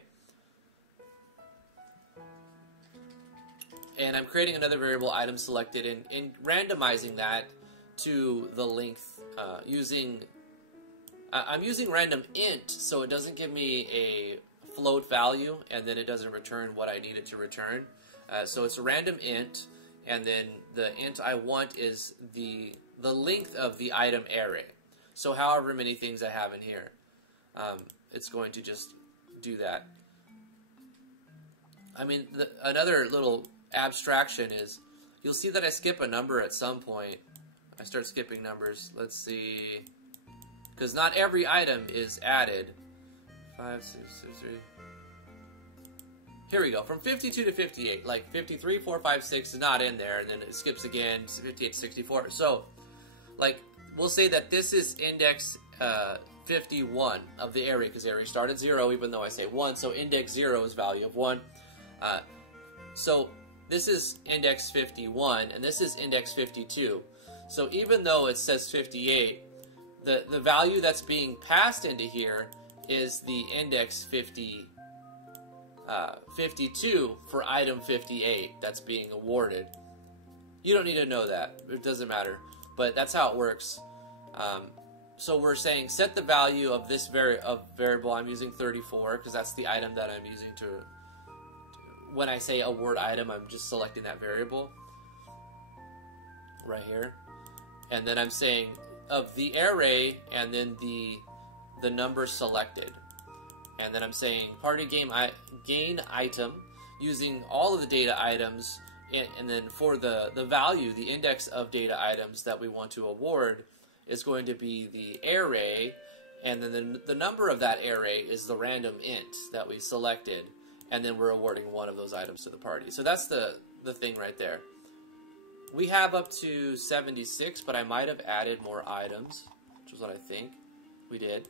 And I'm creating another variable, item selected, and randomizing that to the length using... I'm using random int, so it doesn't give me a float value, and then it doesn't return what I need it to return. So it's a random int, and then the int I want is the length of the item array. So however many things I have in here, it's going to just do that. I mean, another little abstraction is, you'll see that I skip a number at some point. I start skipping numbers. Let's see, because not every item is added. 5, 6, 6, 3. Here we go. From 52 to 58. Like 53, 4, 5, 6 is not in there, and then it skips again. 58 to 64. So, like, we'll say that this is index 51 of the array, because the array started at 0, even though I say 1. So index 0 is value of 1. So this is index 51, and this is index 52. So even though it says 58, the value that's being passed into here is the index 52 for item 58 that's being awarded. You don't need to know that. It doesn't matter. But that's how it works. So we're saying set the value of this variable. I'm using 34 because that's the item that I'm using to... When I say award item, I'm just selecting that variable right here. And then I'm saying of the array and then the number selected. And then I'm saying party gain item using all of the data items, and then for the value, the index of data items that we want to award is going to be the array, and then the number of that array is the random int that we selected, and then we're awarding one of those items to the party. So that's the thing right there. We have up to 76, but I might have added more items, which is what I think we did.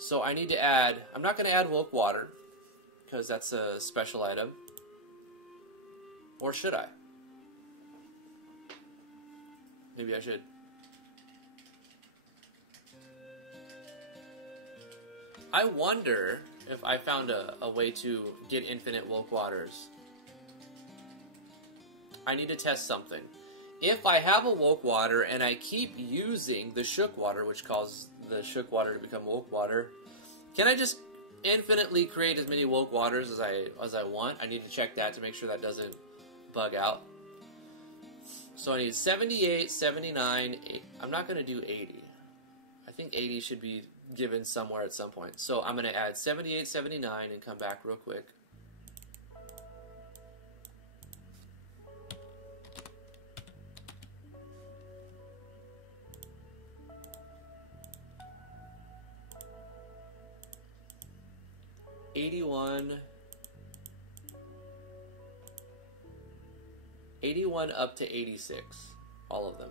So I need to add, I'm not going to add woke water, because that's a special item. Or should I? Maybe I should. I wonder if I found a way to get infinite woke waters. I need to test something. If I have a woke water and I keep using the shook water, which causes the shook water to become woke water, can I just infinitely create as many woke waters as I want? I need to check that to make sure that doesn't bug out. So I need 78, 79, 8. I'm not going to do 80. I think 80 should be given somewhere at some point. So I'm going to add 78, 79 and come back real quick. $81 up to 86, all of them.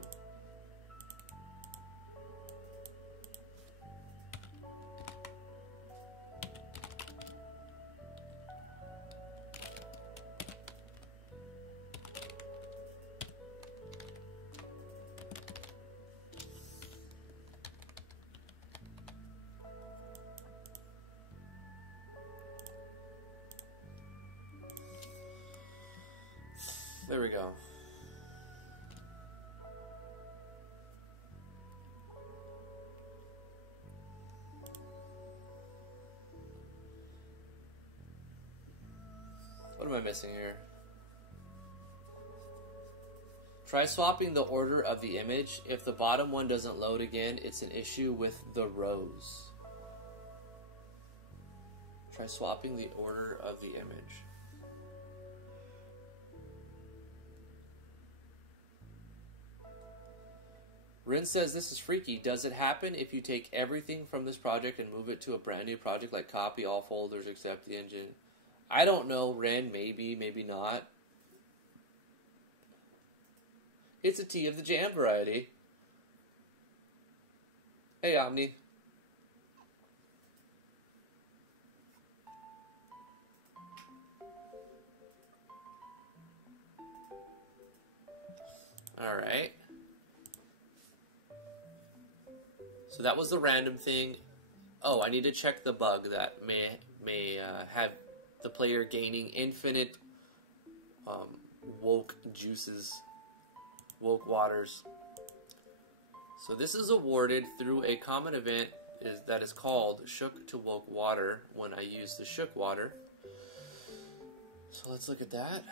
There we go. What am I missing here? Try swapping the order of the image. If the bottom one doesn't load again, it's an issue with the rows. Try swapping the order of the image. Rin says, this is freaky. Does it happen if you take everything from this project and move it to a brand new project, like copy all folders except the engine? I don't know, Ren. Maybe, maybe not. It's a tea of the jam variety. Hey, Omni. All right. So that was the random thing. Oh, I need to check the bug that may have the player gaining infinite woke juices, woke waters. So this is awarded through a common event that is called Shook to Woke Water when I use the Shook Water. So let's look at that.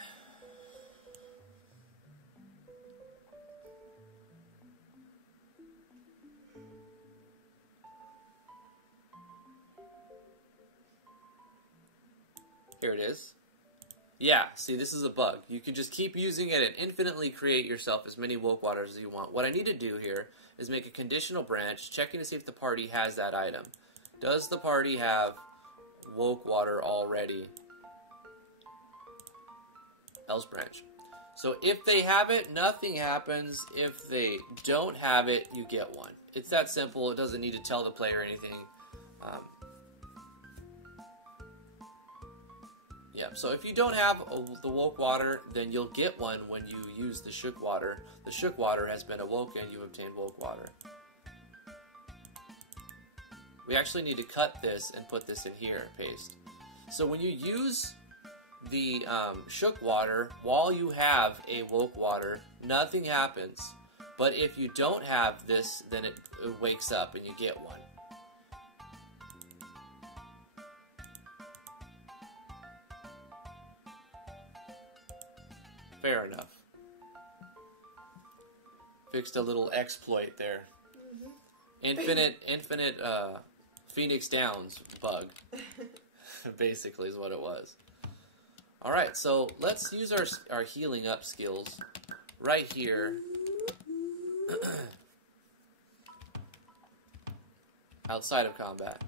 Here it is. Yeah, see, this is a bug. You can just keep using it and infinitely create yourself as many woke waters as you want. What I need to do here is make a conditional branch, checking to see if the party has that item. Does the party have woke water already? Else branch. So if they have it, nothing happens. If they don't have it, you get one. It's that simple. It doesn't need to tell the player anything. Yeah, so if you don't have the woke water, then you'll get one when you use the shook water. The shook water has been awoken, you obtain woke water. We actually need to cut this and put this in here, paste. So when you use the shook water while you have a woke water, nothing happens. But if you don't have this, then it wakes up and you get one. Fair enough. Fixed a little exploit there. Mm-hmm. Infinite Phoenix Downs bug. Basically is what it was. Alright, so let's use our healing up skills right here. Outside of combat.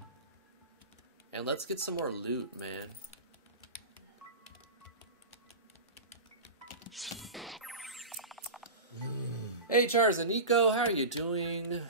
And let's get some more loot, man. Hey, Charles and Nico, how are you doing?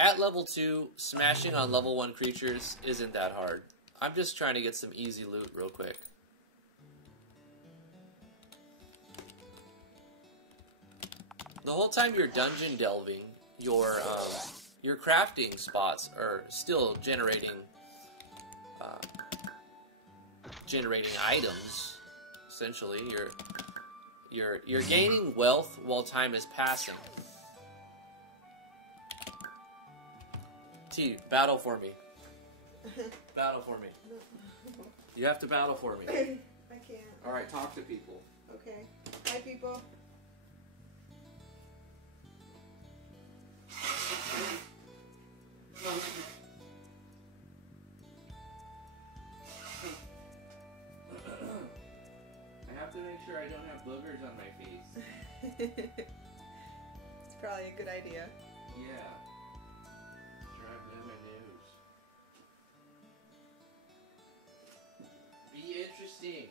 At level 2, smashing on level 1 creatures isn't that hard. I'm just trying to get some easy loot real quick. The whole time you're dungeon delving, your crafting spots are still generating items. Essentially, you're gaining wealth while time is passing. T, battle for me. Battle for me. You have to battle for me. I can't. Alright, talk to people. Okay. Hi, people. I have to make sure I don't have boogers on my face. It's probably a good idea. Yeah. Driving in my nose. Be interesting.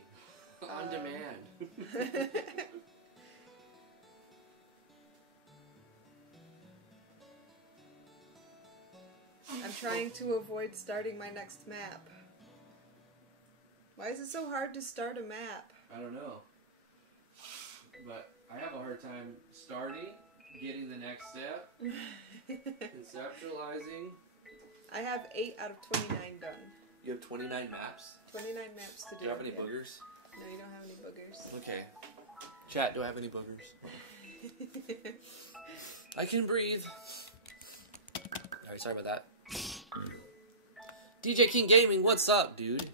On demand. I'm trying to avoid starting my next map. Why is it so hard to start a map? I don't know. But I have a hard time starting, getting the next step, conceptualizing. I have 8 out of 29 done. You have 29 maps? 29 maps to do. Do you have any yeah. boogers? No, you don't have any boogers. Okay. Chat, do I have any boogers? I can breathe. Alright, sorry about that. DJ King Gaming, what's up, dude?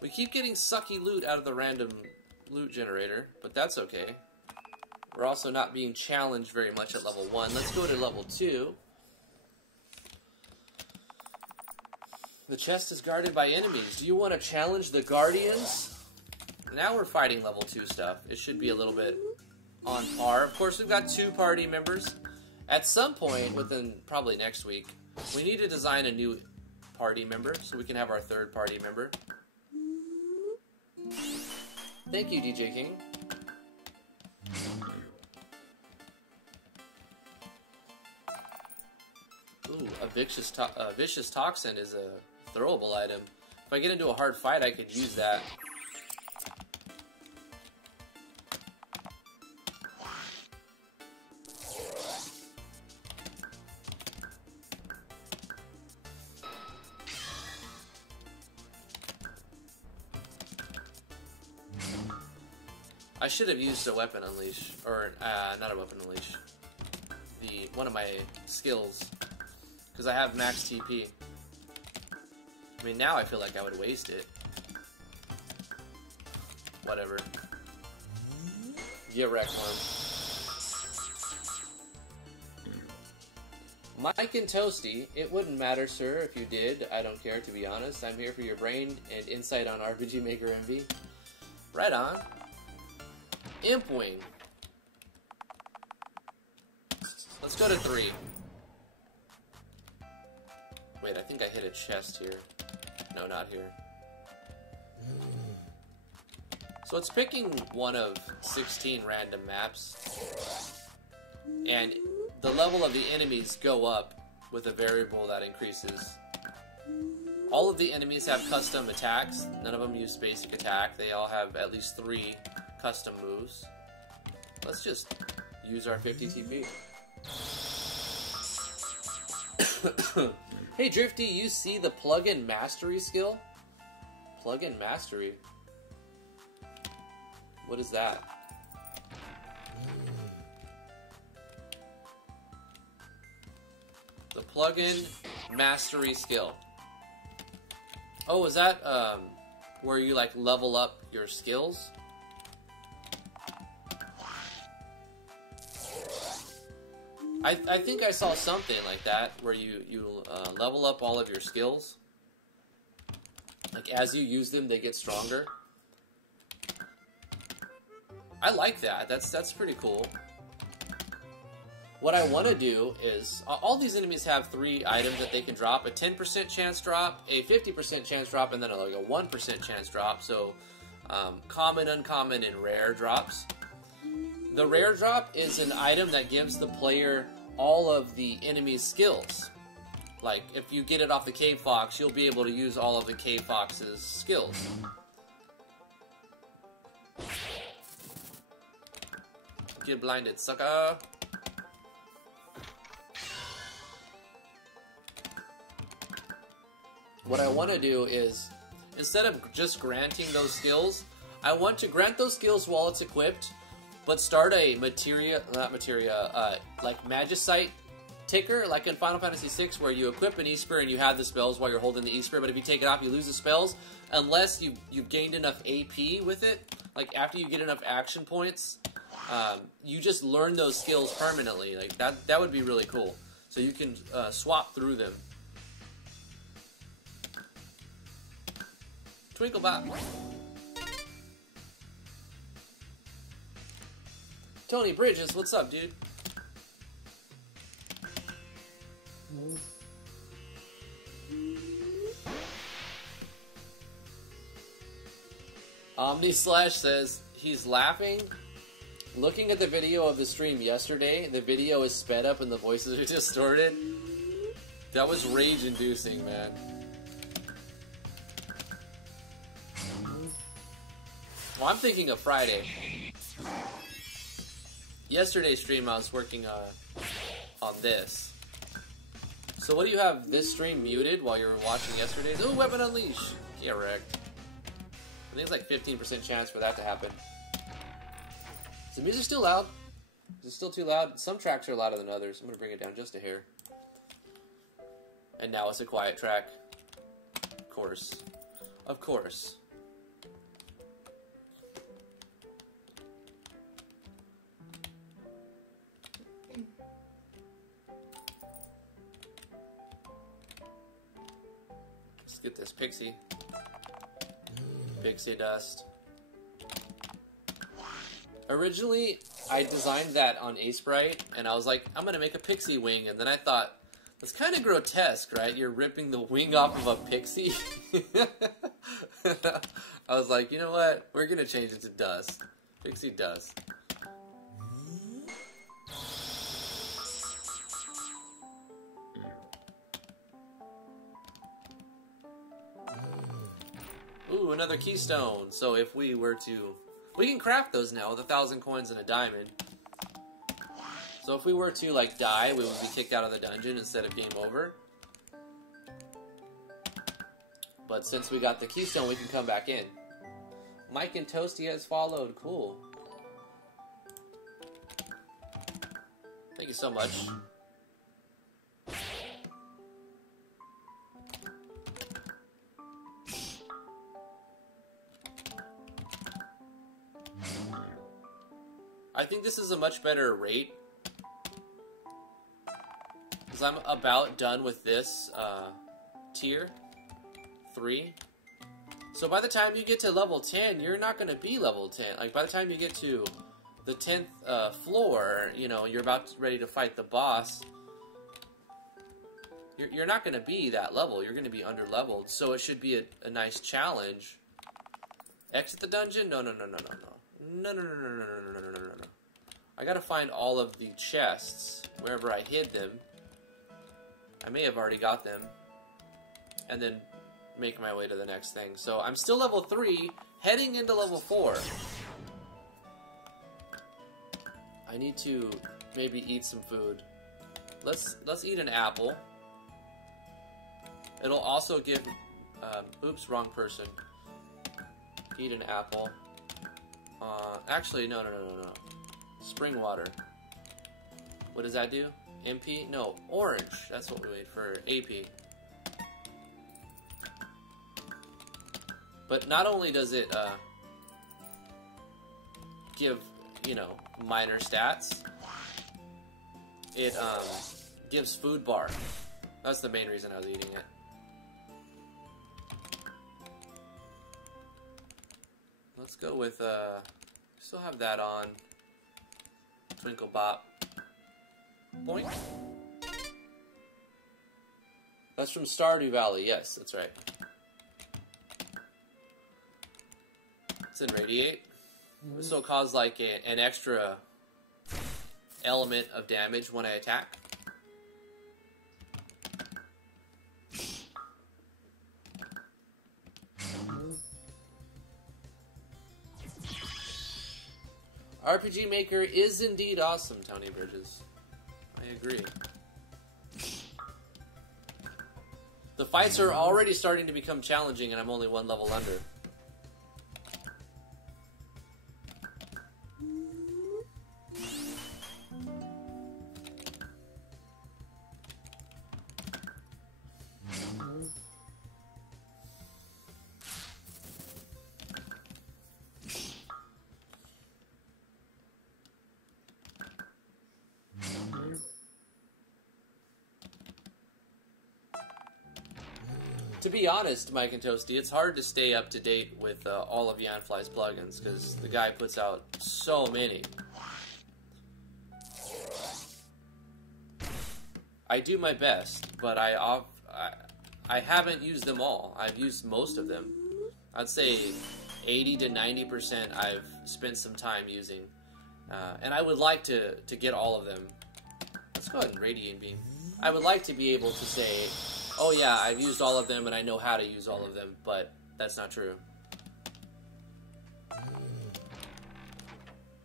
We keep getting sucky loot out of the random loot generator, but that's okay. We're also not being challenged very much at level 1. Let's go to level 2. The chest is guarded by enemies. Do you want to challenge the Guardians? Now we're fighting level 2 stuff. It should be a little bit on par. Of course, we've got 2 party members. At some point, within probably next week, we need to design a new party member so we can have our 3rd party member. Thank you, DJ King. Ooh, a vicious toxin is a throwable item. If I get into a hard fight, I could use that. I should have used a weapon unleash, or not a weapon unleash. One of my skills, because I have max TP. I mean, now I feel like I would waste it. Whatever. Get wrecked, Worm. Mike and Toasty, it wouldn't matter, sir, if you did. I don't care, to be honest. I'm here for your brain and insight on RPG Maker MV. Right on. Impwing. Let's go to 3. Wait, I think I hit a chest here. No, not here. So it's picking one of 16 random maps. And the level of the enemies go up with a variable that increases. All of the enemies have custom attacks. None of them use basic attack. They all have at least 3 custom moves. Let's just use our 50 TP. Hey Drifty, you see the plugin mastery skill? Plugin mastery? What is that? The plugin mastery skill. Oh, is that where you like level up your skills? I think I saw something like that where you level up all of your skills. Like, as you use them, they get stronger. I like that. That's pretty cool. What I want to do is, all these enemies have 3 items that they can drop. A 10% chance drop, a 50% chance drop, and then like a 1% chance drop. So, common, uncommon, and rare drops. The rare drop is an item that gives the player all of the enemy's skills. Like, if you get it off the Cave Fox, you'll be able to use all of the Cave Fox's skills. Get blinded, sucker! What I want to do is, instead of just granting those skills, I want to grant those skills while it's equipped, but start a like Magicite ticker, like in Final Fantasy VI, where you equip an E-Spear and you have the spells while you're holding the E-Spear, but if you take it off, you lose the spells, unless you've gained enough AP with it. Like, after you get enough action points, you just learn those skills permanently. Like, that would be really cool. So you can swap through them. Twinklebot. Tony Bridges, what's up, dude? Omni/Slash says he's laughing. Looking at the video of the stream yesterday, the video is sped up and the voices are distorted. That was rage-inducing, man. Well, I'm thinking of Friday. Yesterday's stream I was working on this. So what do you have this stream muted while you were watching yesterday's? Oh, Weapon Unleash! Get wrecked. I think it's like 15% chance for that to happen. Is the music still loud? Is it still too loud? Some tracks are louder than others. I'm going to bring it down just a hair. And now it's a quiet track. Of course. Of course. Let's get this pixie. Pixie dust. Originally, I designed that on Sprite, and I was like, I'm gonna make a pixie wing, and then I thought, that's kind of grotesque, right? You're ripping the wing off of a pixie. I was like, you know what? We're gonna change it to dust. Pixie dust. Ooh, another keystone. So if we were to... We can craft those now with 1,000 coins and a diamond. So if we were to, like, die, we would be kicked out of the dungeon instead of game over. But since we got the keystone, we can come back in. Mike and Toasty has followed. Cool. Thank you so much. I think this is a much better rate, because I'm about done with this tier 3. So by the time you get to level 10, you're not going to be level 10. Like, by the time you get to the 10th floor, you know, you're ready to fight the boss, you're not going to be that level. You're going to be under-leveled, so it should be a nice challenge. Exit the dungeon? No, no, no, no, no, no. No, no, no, no, no, no, no, no, no, no, no. I gotta find all of the chests, wherever I hid them. I may have already got them. And then make my way to the next thing. So I'm still level 3, heading into level 4. I need to maybe eat some food. Let's eat an apple. It'll also give... oops, wrong person. Eat an apple. Actually, no. Spring water. What does that do? MP? No, orange. That's what we wait for. AP. But not only does it, give, you know, minor stats, it, gives food bar. That's the main reason I was eating it. go with, still have that on. Twinkle Bop. Point. That's from Stardew Valley, yes, that's right. It's in Radiate. This will cause like an extra element of damage when I attack. RPG Maker is indeed awesome, Tony Bridges. I agree. The fights are already starting to become challenging and I'm only one level under. To be honest, Mike and Toasty, it's hard to stay up to date with all of Yanfly's plugins because the guy puts out so many. I do my best, but I haven't used them all. I've used most of them. I'd say 80 to 90% I've spent some time using, and I would like to get all of them. Let's go ahead and Radiant Beam. I would like to be able to say, oh yeah, I've used all of them and I know how to use all of them, but that's not true.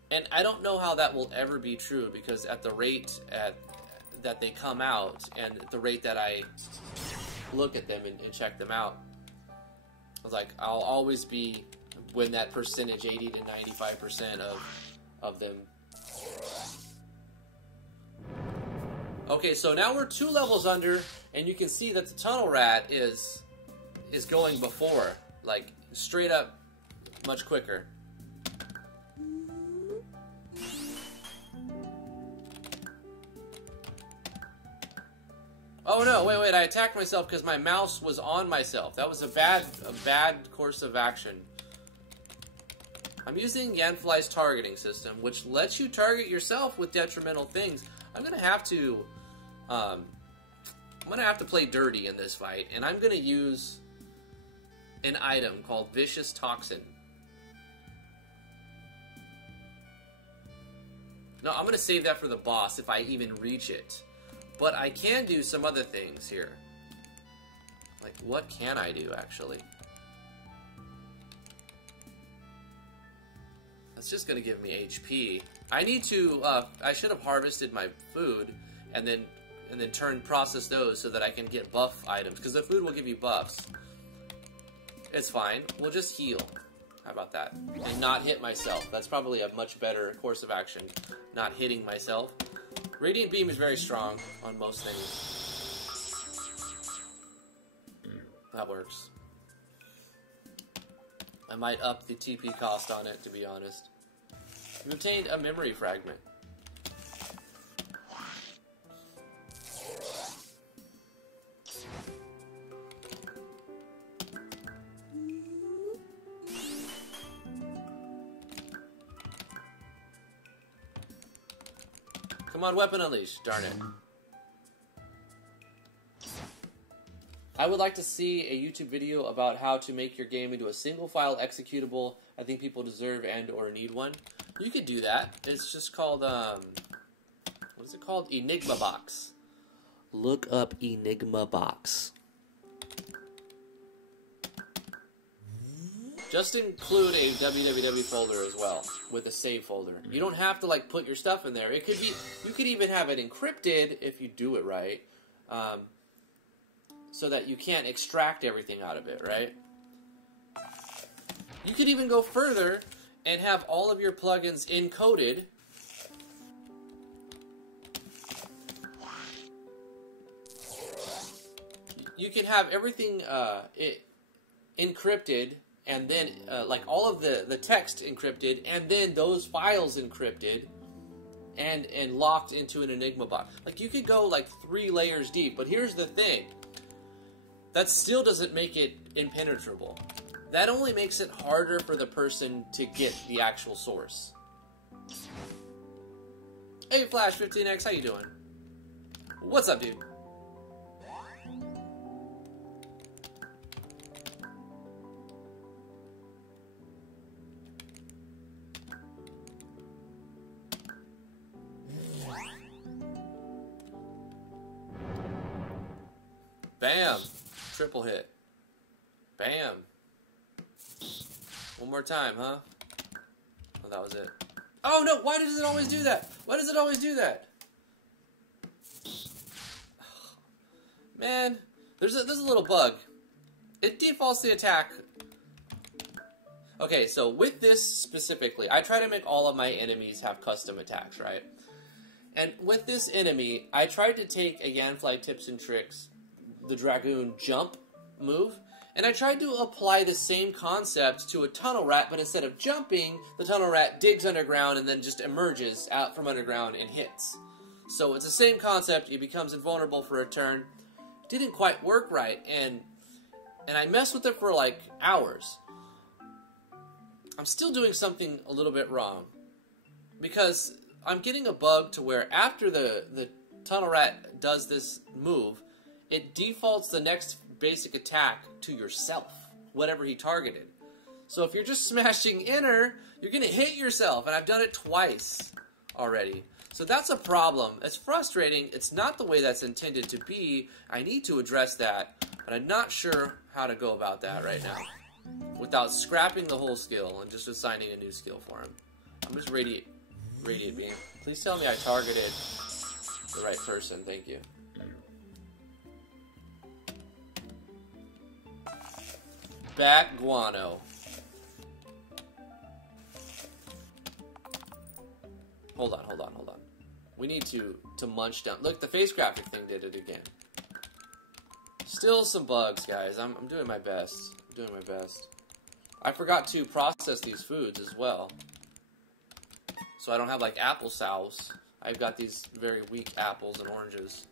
And I don't know how that will ever be true because at the rate that they come out and at the rate that I look at them and check them out, it's like I'll always be win that percentage, 80 to 95% of them. Okay, so now we're 2 levels under, and you can see that the Tunnel Rat is going before, like straight up, much quicker. Oh no! Wait! I attacked myself because my mouse was on myself. That was a bad course of action. I'm using Yanfly's targeting system, which lets you target yourself with detrimental things. I'm gonna have to play dirty in this fight, and I'm gonna use an item called Vicious Toxin. No, I'm gonna save that for the boss if I even reach it. But I can do some other things here. Like, what can I do, actually? That's just gonna give me HP. I need to, I should have harvested my food and then process those so that I can get buff items, because the food will give you buffs. It's fine. We'll just heal. How about that? And not hit myself. That's probably a much better course of action. Not hitting myself. Radiant Beam is very strong on most things. That works. I might up the TP cost on it, to be honest. We've obtained a memory fragment. Come on, Weapon Unleash, darn it. I would like to see a YouTube video about how to make your game into a single file executable. I think people deserve and or need one. You could do that. It's just called, what is it called? Enigma Box. Look up Enigma Box. Just include a www folder as well, with a save folder. You don't have to like put your stuff in there. It could be, you could even have it encrypted if you do it right, so that you can't extract everything out of it, right? You could even go further and have all of your plugins encoded. You can have everything encrypted, and then like all of the text encrypted, and then those files encrypted and locked into an Enigma box. Like you could go like 3 layers deep, but here's the thing. That still doesn't make it impenetrable. that only makes it harder for the person to get the actual source. Hey Flash 15X, how you doing? What's up, dude? Bam! Triple hit. Bam! One more time, huh? Oh, that was it. Oh no! Why does it always do that? Why does it always do that? Man, there's a little bug. It defaults the attack. Okay, so with this specifically, I try to make all of my enemies have custom attacks, right? And with this enemy, I tried to take a Yanfly Tips and Tricks, the Dragoon jump move, and I tried to apply the same concept to a tunnel rat, but instead of jumping, the tunnel rat digs underground and then just emerges out from underground and hits. So it's the same concept, it becomes invulnerable for a turn. Didn't quite work right, and I messed with it for like hours. I'm still doing something a little bit wrong, because I'm getting a bug to where after the tunnel rat does this move, it defaults the next basic attack to yourself, whatever he targeted. So if you're just smashing inner, you're going to hit yourself, and I've done it twice already. So that's a problem. It's frustrating. It's not the way that's intended to be. I need to address that, but I'm not sure how to go about that right now without scrapping the whole skill and just assigning a new skill for him. I'm just Radiate Beam. Please tell me I targeted the right person. Thank you. Bat Guano. Hold on. We need to munch down. Look, the face graphic thing did it again. Still some bugs, guys. I'm doing my best. I forgot to process these foods as well. So I don't have like apple souse. I've got these very weak apples and oranges.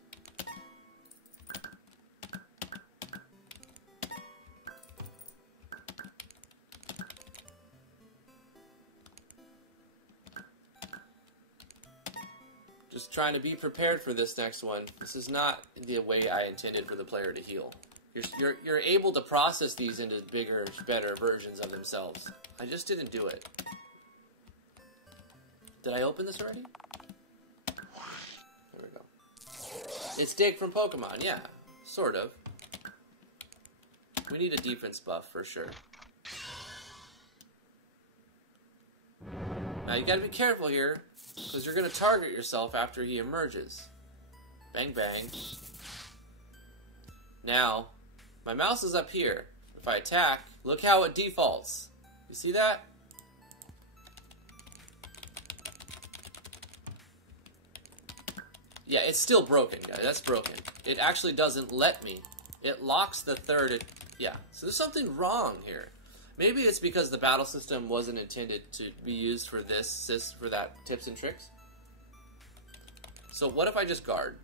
Just trying to be prepared for this next one. This is not the way I intended for the player to heal. You're able to process these into bigger, better versions of themselves. I just didn't do it. Did I open this already? There we go. It's Dig from Pokemon, yeah. Sort of. We need a defense buff for sure. Now you gotta be careful here, because you're gonna target yourself after he emerges. Bang bang. Now, my mouse is up here. If I attack, look how it defaults. You see that? Yeah, it's still broken, guys. That's broken. It actually doesn't let me. It locks the third. Yeah, so there's something wrong here. Maybe it's because the battle system wasn't intended to be used for this, for that tips and tricks. So what if I just guard?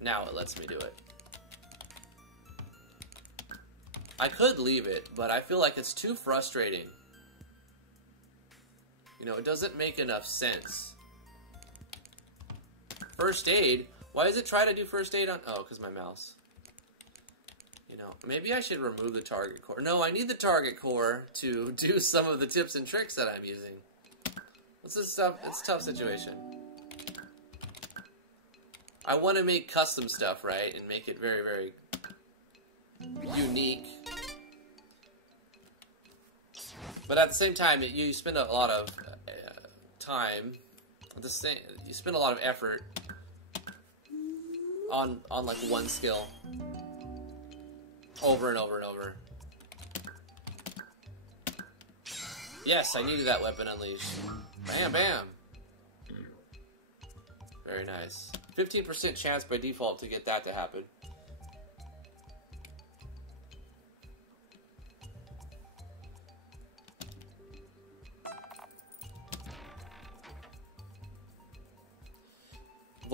Now it lets me do it. I could leave it, but I feel like it's too frustrating. You know, it doesn't make enough sense. First aid? Why does it try to do first aid on... Oh, because my mouse. You know, maybe I should remove the target core. No, I need the target core to do some of the tips and tricks that I'm using. What's this stuff? It's a tough situation. I want to make custom stuff, right? And make it very, very unique. But at the same time, you spend a lot of time. You spend a lot of effort on like one skill over and over and over. Yes, I needed that weapon unleashed. Bam, bam. Very nice. 15% chance by default to get that to happen.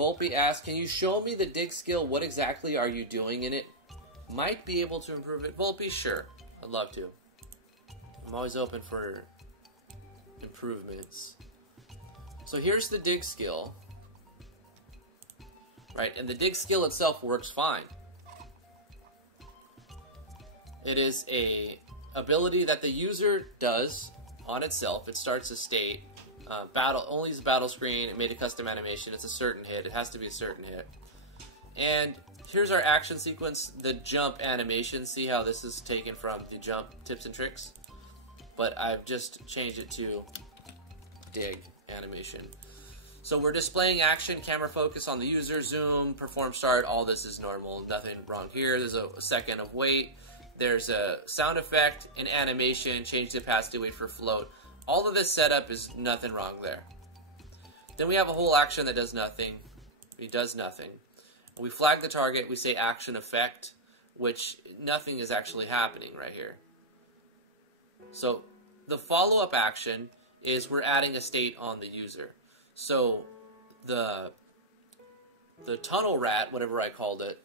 Volpe asks, can you show me the dig skill? What exactly are you doing in it? Might be able to improve it. Volpe, sure. I'd love to. I'm always open for improvements. So here's the dig skill. Right, and the dig skill itself works fine. It is a ability that the user does on itself. It starts a state. Only use a battle screen. It made a custom animation. It's a certain hit. It has to be a certain hit. And here's our action sequence, the jump animation. See how this is taken from the jump tips and tricks? But I've just changed it to dig animation. So we're displaying action, camera focus on the user, zoom, perform start. All this is normal. Nothing wrong here. There's a second of wait. There's a sound effect, an animation, change the opacity, wait for float. All of this setup is nothing wrong there. Then we have a whole action that does nothing. It does nothing. We flag the target, we say action effect, which nothing is actually happening right here. So the follow-up action is we're adding a state on the user. So the tunnel rat, whatever I called it,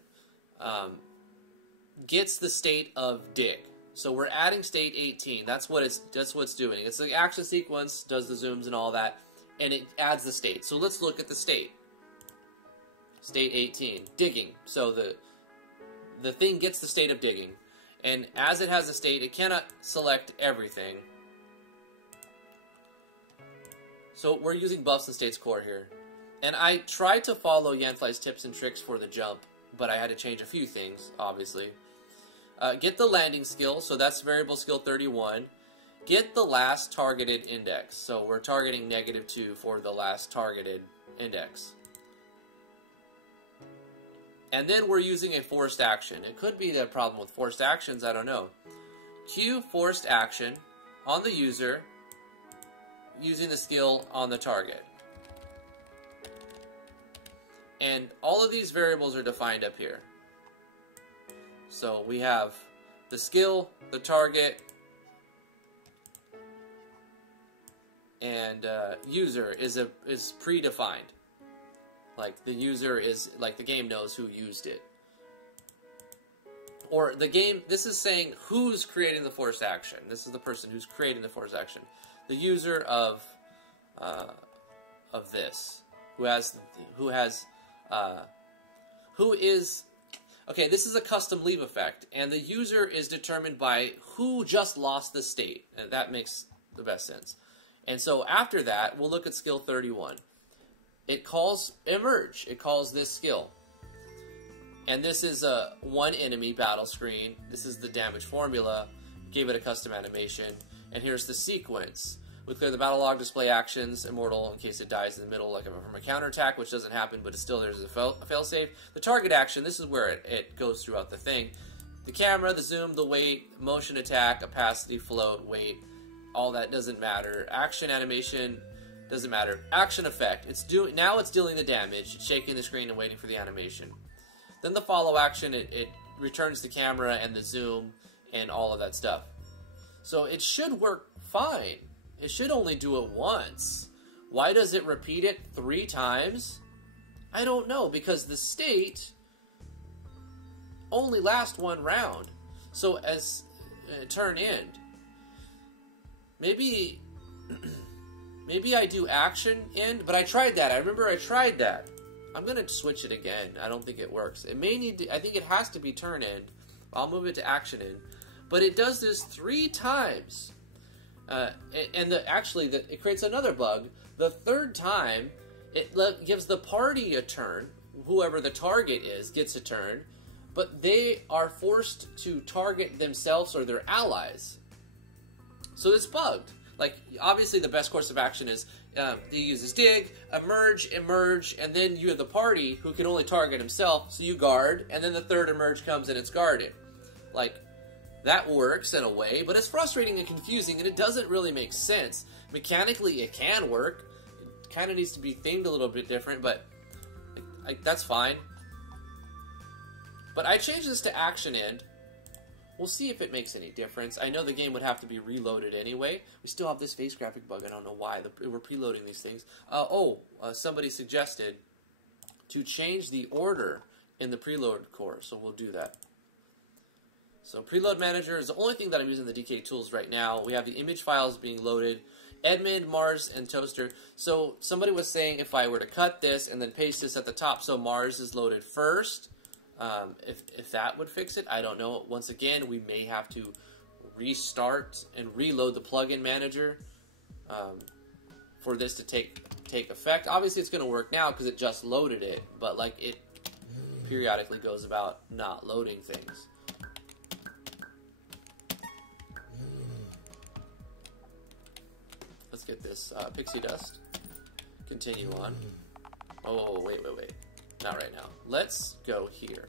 gets the state of dig. So we're adding state 18. That's what it's doing. It's the action sequence, does the zooms and all that, and it adds the state. So let's look at the state. State 18, digging. So the thing gets the state of digging, and as it has a state, it cannot select everything. So we're using buffs and states core here. And I tried to follow Yanfly's tips and tricks for the jump, but I had to change a few things, obviously. Get the landing skill, so that's variable skill 31. Get the last targeted index. So we're targeting -2 for the last targeted index. And then we're using a forced action. It could be the problem with forced actions, I don't know. Cue forced action on the user using the skill on the target. And all of these variables are defined up here. So we have the skill, the target, and user is predefined. Like the user is, like the game knows who used it. Or the game, this is saying who's creating the forced action. This is the person who's creating the forced action. The user of this, okay, this is a custom leave effect, and the user is determined by who just lost the state, and that makes the best sense. And so after that, we'll look at skill 31. It calls emerge. It calls this skill. And this is a one enemy battle screen. This is the damage formula. Gave it a custom animation. And here's the sequence. We clear the battle log, display actions, immortal in case it dies in the middle, like from a counterattack, which doesn't happen, but it's still there's a failsafe. The target action, this is where it goes throughout the thing. The camera, the zoom, the weight, motion attack, opacity, float, weight, all that doesn't matter. Action animation doesn't matter. Action effect, now it's dealing the damage, it's shaking the screen and waiting for the animation. Then the follow action, it returns the camera and the zoom and all of that stuff. So it should work fine. It should only do it once. Why does it repeat it 3 times? I don't know, because the state only lasts 1 round. So as turn end, maybe I do action end, but I tried that. I remember I tried that. I'm gonna switch it again. I don't think it works. It may need to, I think it has to be turn end. I'll move it to action end. But it does this 3 times. It creates another bug. The 3rd time, it gives the party a turn. Whoever the target is gets a turn, but they are forced to target themselves or their allies. So it's bugged. Like, obviously the best course of action is he uses dig, emerge, and then you have the party who can only target himself, so you guard, and then the 3rd emerge comes and it's guarded. Like, that works in a way, but it's frustrating and confusing, and it doesn't really make sense. Mechanically, it can work. It kind of needs to be themed a little bit different, but that's fine. But I changed this to action end. We'll see if it makes any difference. I know the game would have to be reloaded anyway. We still have this face graphic bug. I don't know why. We're preloading these things. Somebody suggested to change the order in the preload core, so we'll do that. So preload manager is the only thing that I'm using the DK tools right now. We have the image files being loaded, Edmund, Mars, and Toaster. So somebody was saying if I were to cut this and then paste this at the top, so Mars is loaded first, if that would fix it, I don't know. Once again, we may have to restart and reload the plugin manager for this to take effect. Obviously, it's going to work now because it just loaded it, but like it periodically goes about not loading things. Let's get this pixie dust. Continue on. Oh, wait. Not right now. Let's go here.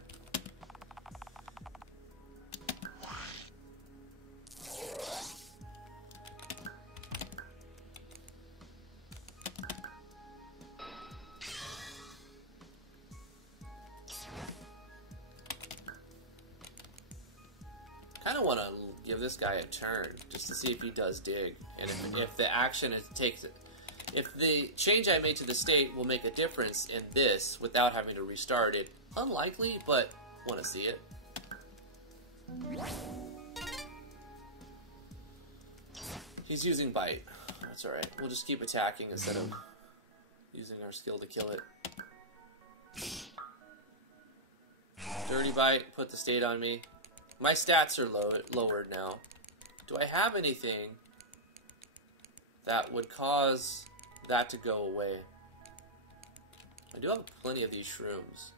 Kind of want to give this guy a turn just to see if he does dig, and if the action takes it. If the change I made to the state will make a difference in this without having to restart it, unlikely, but want to see it. He's using bite. That's alright. We'll just keep attacking instead of using our skill to kill it. Dirty bite, put the state on me. My stats are lowered now. Do I have anything that would cause that to go away? I do have plenty of these shrooms.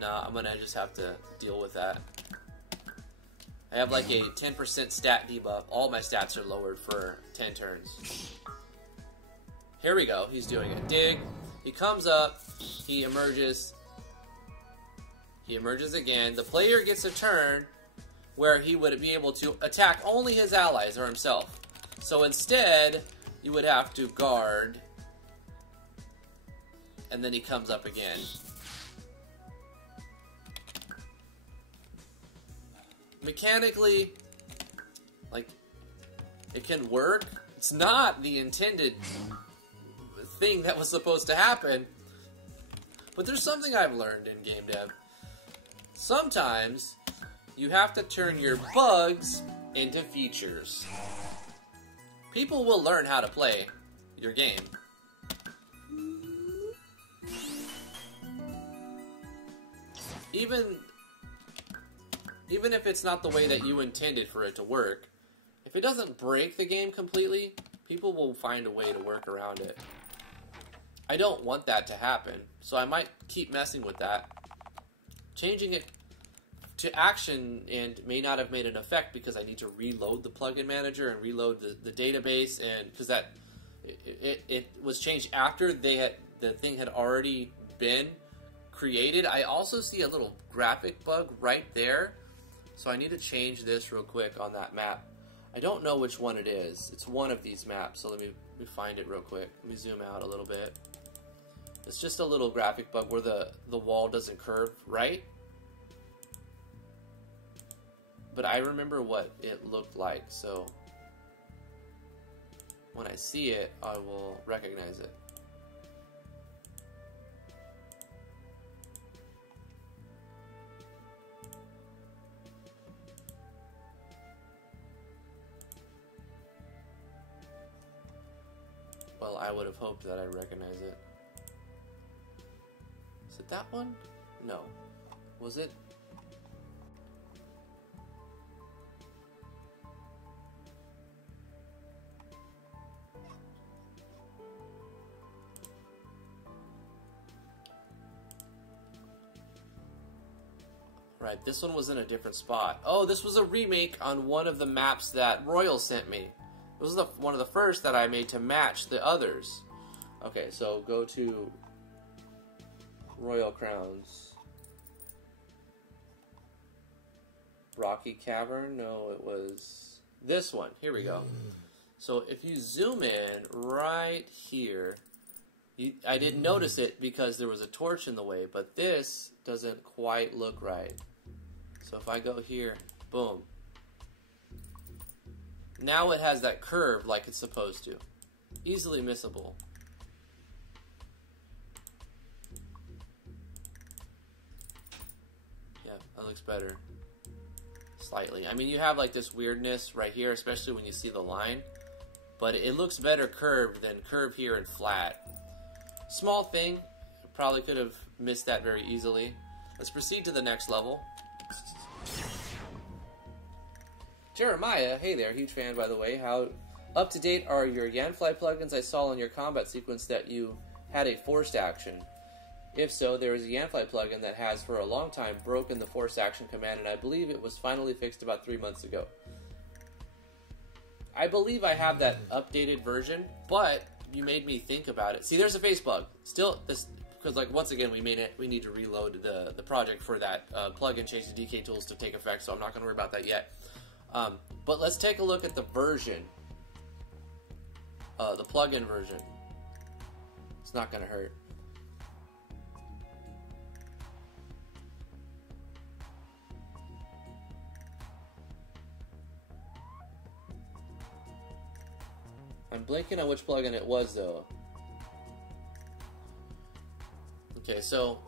Nah, I'm gonna just have to deal with that. I have like a 10% stat debuff. All my stats are lowered for 10 turns. Here we go. He's doing a dig. He comes up. He emerges. He emerges again. The player gets a turn where he would be able to attack only his allies or himself. So instead, you would have to guard. And then he comes up again. Mechanically, like, it can work. It's not the intended thing that was supposed to happen. But there's something I've learned in game dev. Sometimes you have to turn your bugs into features. People will learn how to play your game. Even if it's not the way that you intended for it to work, if it doesn't break the game completely, people will find a way to work around it. I don't want that to happen, so I might keep messing with that. Changing it to action and may not have made an effect because I need to reload the plugin manager and reload the database, and because that it was changed after the thing had already been created. I also see a little graphic bug right there. So I need to change this real quick on that map. I don't know which one it is. It's one of these maps, so let me find it real quick. Let me zoom out a little bit. It's just a little graphic bug where the wall doesn't curve right. But I remember what it looked like, so when I see it, I will recognize it. Well, I would have hoped that I'd recognize it. Is it that one? No. Was it? Right, this one was in a different spot. Oh, this was a remake on one of the maps that Royal sent me. This was one of the first that I made to match the others. Okay, so go to Royal Crowns. Rocky Cavern? No, it was this one. Here we go. So if you zoom in right here, I didn't notice it because there was a torch in the way, but this doesn't quite look right. So if I go here, boom, now it has that curve like it's supposed to. Easily missable. Yeah, that looks better. Slightly. I mean, you have like this weirdness right here, especially when you see the line. But it looks better curved than curved here and flat. Small thing. Probably could have missed that very easily. Let's proceed to the next level. Jeremiah, hey there, huge fan by the way. How up to date are your Yanfly plugins? I saw in your combat sequence that you had a forced action. If so, there is a Yanfly plugin that has for a long time broken the forced action command, and I believe it was finally fixed about 3 months ago. I believe I have that updated version, but you made me think about it. See, there's a face bug. Still, this because like once again we need to reload the project for that plugin change the DK tools to take effect, so I'm not going to worry about that yet. But let's take a look at the version, the plugin version. It's not going to hurt. I'm blanking on which plugin it was though. Okay, so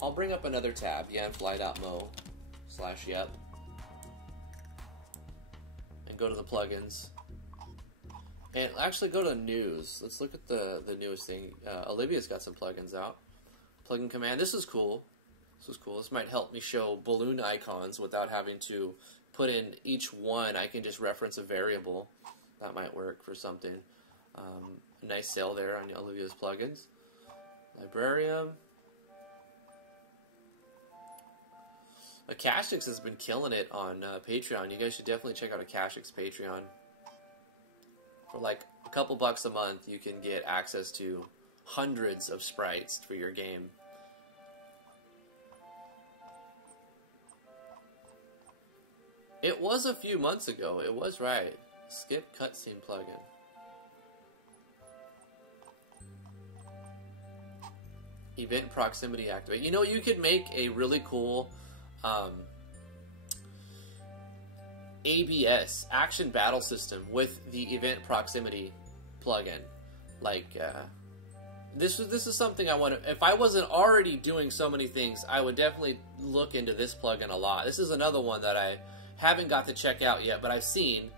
I'll bring up another tab, yanfly.mo/yep, and go to the plugins. And actually go to news. Let's look at the newest thing. Olivia's got some plugins out. Plugin command. This is cool. This is cool. This might help me show balloon icons without having to put in each one. I can just reference a variable. That might work for something. A nice sale there on Olivia's plugins. Librarium. Akashix has been killing it on Patreon. You guys should definitely check out Akashix Patreon. For like a couple bucks a month, you can get access to hundreds of sprites for your game. It was a few months ago. It was right. Skip cutscene plugin. Event proximity activate. You know, you could make a really cool ABS, action battle system, with the event proximity plugin. Like, this is something I want to... If I wasn't already doing so many things, I would definitely look into this plugin a lot. This is another one that I haven't got to check out yet, but I've seen...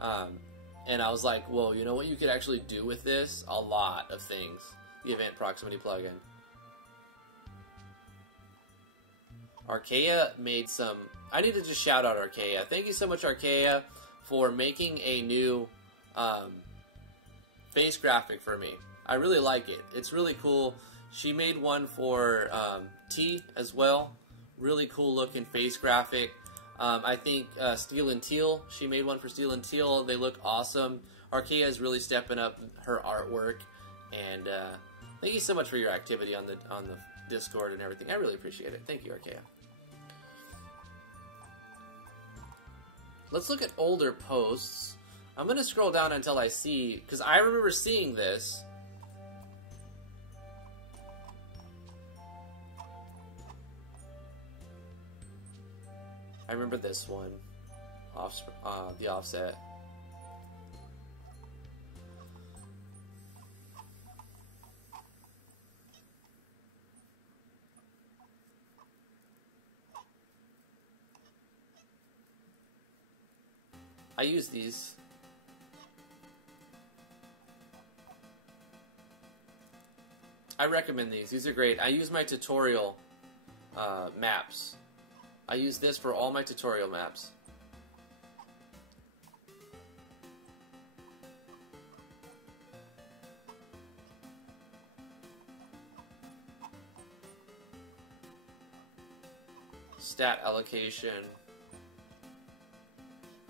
and I was like, well, you know what you could actually do with this? A lot of things. The event proximity plugin. Archaea made some... I need to just shout out Archaea. Thank you so much, Archaea, for making a new face graphic for me. I really like it. It's really cool. She made one for T as well. Really cool looking face graphic. I think Steel and Teal, she made one for Steel and Teal. They look awesome. Archaea is really stepping up her artwork, and thank you so much for your activity on the Discord and everything. I really appreciate it. Thank you, Archaea. Let's look at older posts. I'm going to scroll down until I see, because I remember seeing this. I remember this one, the offset. I use these. I recommend these. These are great. I use my tutorial maps. I use this for all my tutorial maps. Stat allocation.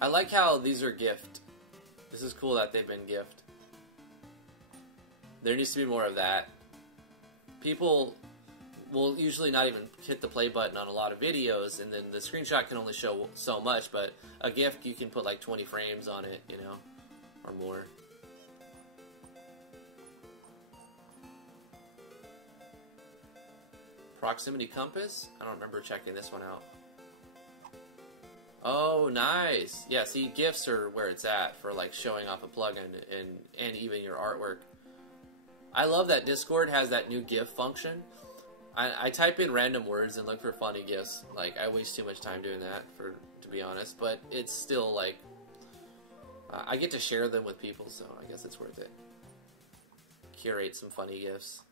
I like how these are gift. This is cool that they've been gift. There needs to be more of that. People will usually not even hit the play button on a lot of videos, and then the screenshot can only show so much, but a gift, you can put like 20 frames on it, you know, or more. Proximity compass? I don't remember checking this one out. Oh, nice. Yeah, see, GIFs are where it's at for, like, showing off a plugin and even your artwork. I love that Discord has that new GIF function. I type in random words and look for funny GIFs. Like, I waste too much time doing that, to be honest. But it's still, like, I get to share them with people, so I guess it's worth it. Curate some funny GIFs.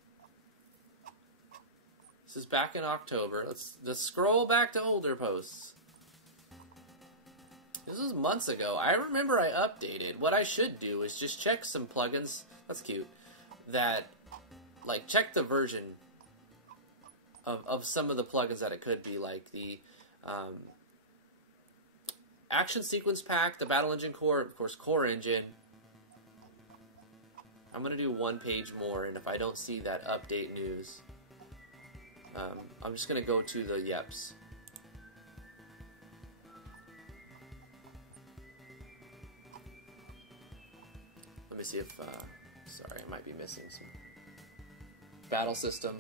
This is back in October. Let's scroll back to older posts. This was months ago. I remember I updated. What I should do is just check some plugins. That's cute. That, like, check the version of some of the plugins that it could be, like the Action Sequence Pack, the Battle Engine Core, of course, Core Engine. I'm going to do one page more, and if I don't see that update news, I'm just going to go to the Yeps. Let me see if, sorry, I might be missing some. Battle System.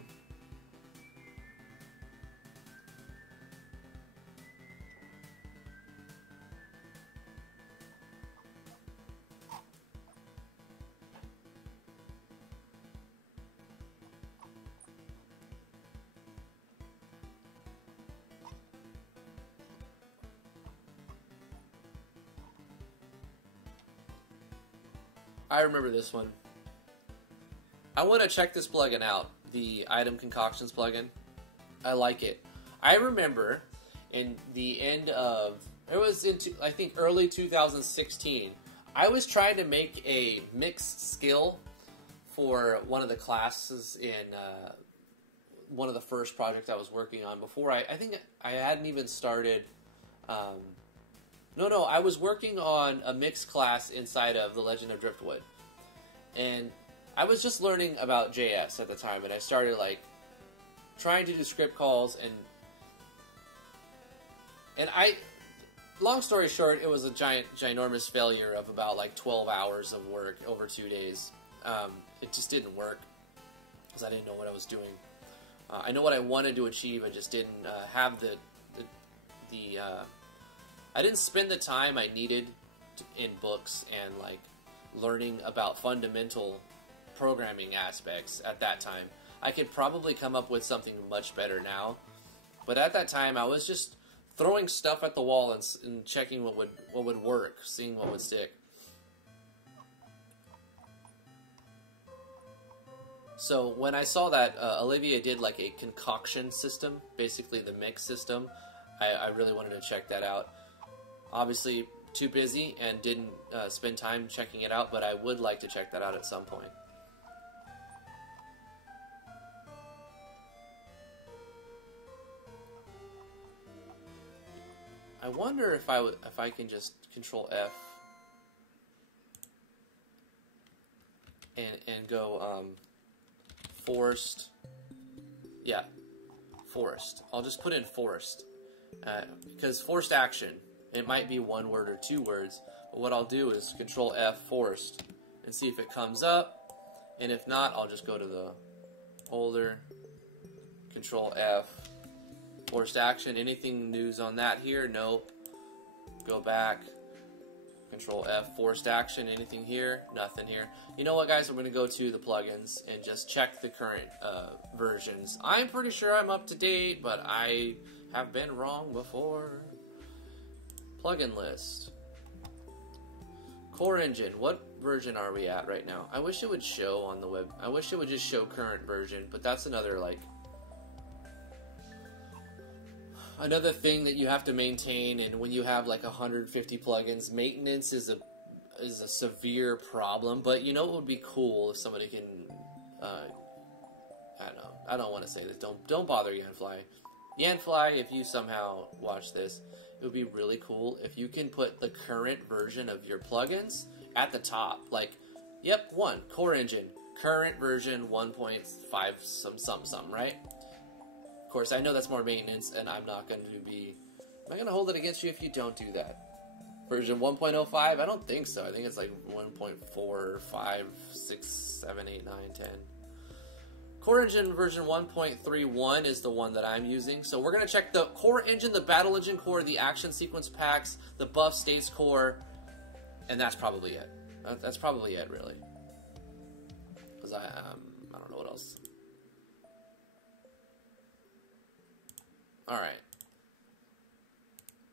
I remember this one. I want to check this plugin out, the Item Concoctions plugin. I like it. I remember in the end of, it was into, I think, early 2016, I was trying to make a mixed skill for one of the classes in one of the first projects I was working on before I think I hadn't even started. No, I was working on a mixed class inside of The Legend of Driftwood. And I was just learning about JS at the time, and I started, like, trying to do script calls, and I, long story short, it was a ginormous failure of about, like, 12 hours of work over 2 days. It just didn't work, because I didn't know what I was doing. I know what I wanted to achieve, I just didn't have I didn't spend the time I needed in books and, like, learning about fundamental programming aspects at that time. I could probably come up with something much better now, but at that time I was just throwing stuff at the wall and checking what would work, seeing what would stick. So when I saw that Olivia did, like, a concoction system, basically the mix system, I really wanted to check that out. Obviously, too busy and didn't spend time checking it out, but I would like to check that out at some point. I wonder if I can just Control F and go forced. Yeah, forced. I'll just put in forced because forced action. It might be one word or 2 words, but what I'll do is Control F forced and see if it comes up, and if not, I'll just go to the older, Control F, forced action. Anything news on that here? Nope. Go back, Control F, forced action. Anything here? Nothing here. You know what, guys? I'm going to go to the plugins and just check the current versions. I'm pretty sure I'm up to date, but I have been wrong before. Plugin list. Core Engine. What version are we at right now? I wish it would show on the web. I wish it would just show current version, but that's another, like, another thing that you have to maintain, and when you have, like, 150 plugins, maintenance is a severe problem. But you know what would be cool if somebody can, I don't know. I don't want to say this. Don't bother Yanfly. Yanfly, if you somehow watch this, it would be really cool if you can put the current version of your plugins at the top. Like, yep, Core Engine, current version 1.5 some, right? Of course, I know that's more maintenance, and I'm not going to hold it against you if you don't do that. Version 1.05? I don't think so. I think it's like 1.4, 5, 6, 7, 8, 9, 10. Core Engine version 1.31 is the one that I'm using. So we're going to check the Core Engine, the Battle Engine Core, the Action Sequence Packs, the Buff States Core, and that's probably it. That's probably it, really. Because I don't know what else. Alright.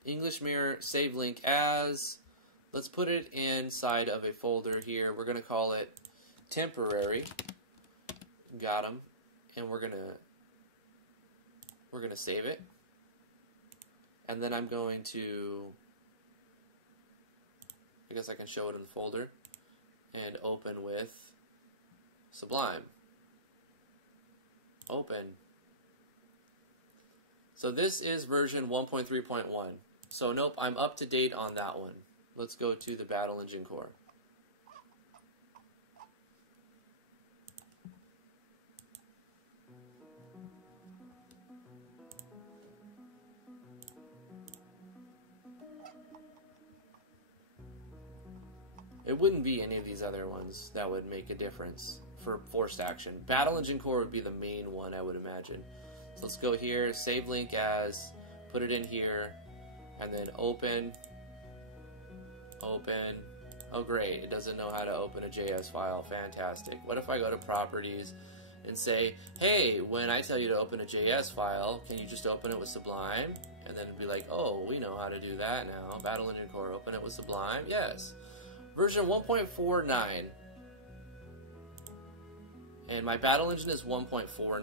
English Mirror, save link as. Let's put it inside of a folder here. We're going to call it temporary. Got them. And we're gonna save it. And then I'm going to, I guess I can show it in the folder, and open with Sublime. Open. So this is version 1.3.1. So nope, I'm up to date on that one. Let's go to the Battle Engine Core. It wouldn't be any of these other ones that would make a difference for forced action. Battle Engine Core would be the main one, I would imagine. So let's go here, save link as, put it in here, and then open. Open. Oh great, it doesn't know how to open a JS file. Fantastic. What if I go to properties and say, hey, when I tell you to open a JS file, can you just open it with Sublime? And then be like, oh, we know how to do that now. Battle Engine Core, open it with Sublime? Yes. Version 1.49. And my Battle Engine is 1.49.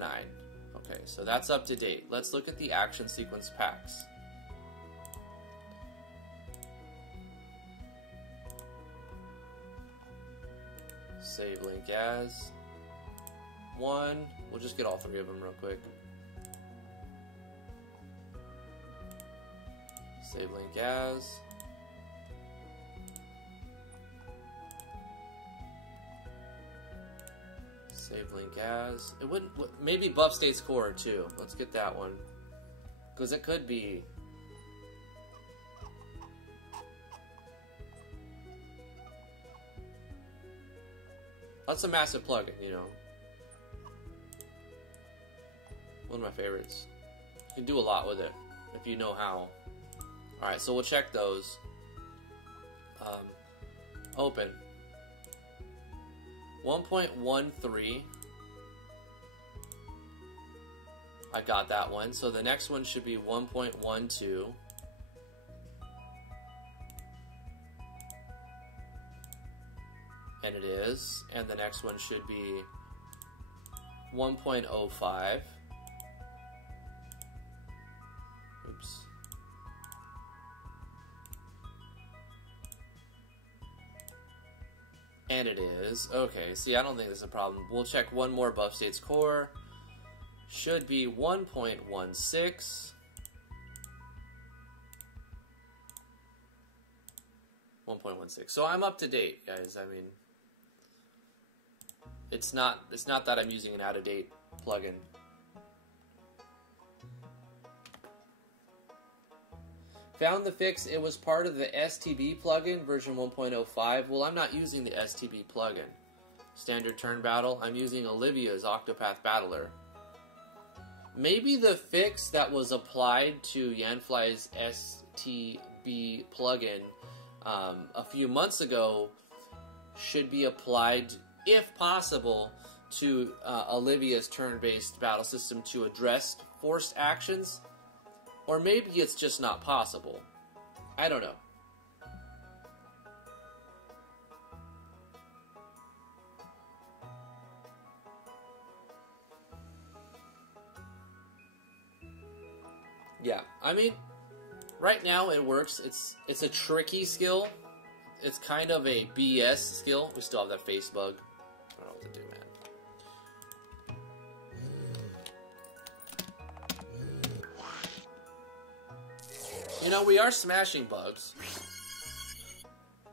Okay, so that's up to date. Let's look at the Action Sequence Packs. Save link as. One. We'll just get all three of them real quick. Save link as. Save link as. It wouldn't. Maybe Buff States Core too. Let's get that one. Because it could be. That's a massive plugin, you know. One of my favorites. You can do a lot with it if you know how. Alright, so we'll check those. Open. 1.13. I got that one. So the next one should be 1.12. And it is. And the next one should be 1.05. Oops. And it is. Okay, see, I don't think there's a problem. We'll check one more Buff States Core. Should be 1.16. 1.16. So I'm up to date, guys. I mean, it's not that I'm using an out-of-date plugin. Found the fix. It was part of the STB plugin, version 1.05. Well, I'm not using the STB plugin. Standard Turn Battle. I'm using Olivia's Octopath Battler. Maybe the fix that was applied to Yanfly's STB plugin a few months ago should be applied, if possible, to Olivia's turn-based battle system to address forced actions. Or maybe it's just not possible. I don't know. Yeah, I mean, right now it works. It's a tricky skill. It's kind of a BS skill. We still have that face bug. I don't know what to do, man. You know, we are smashing bugs,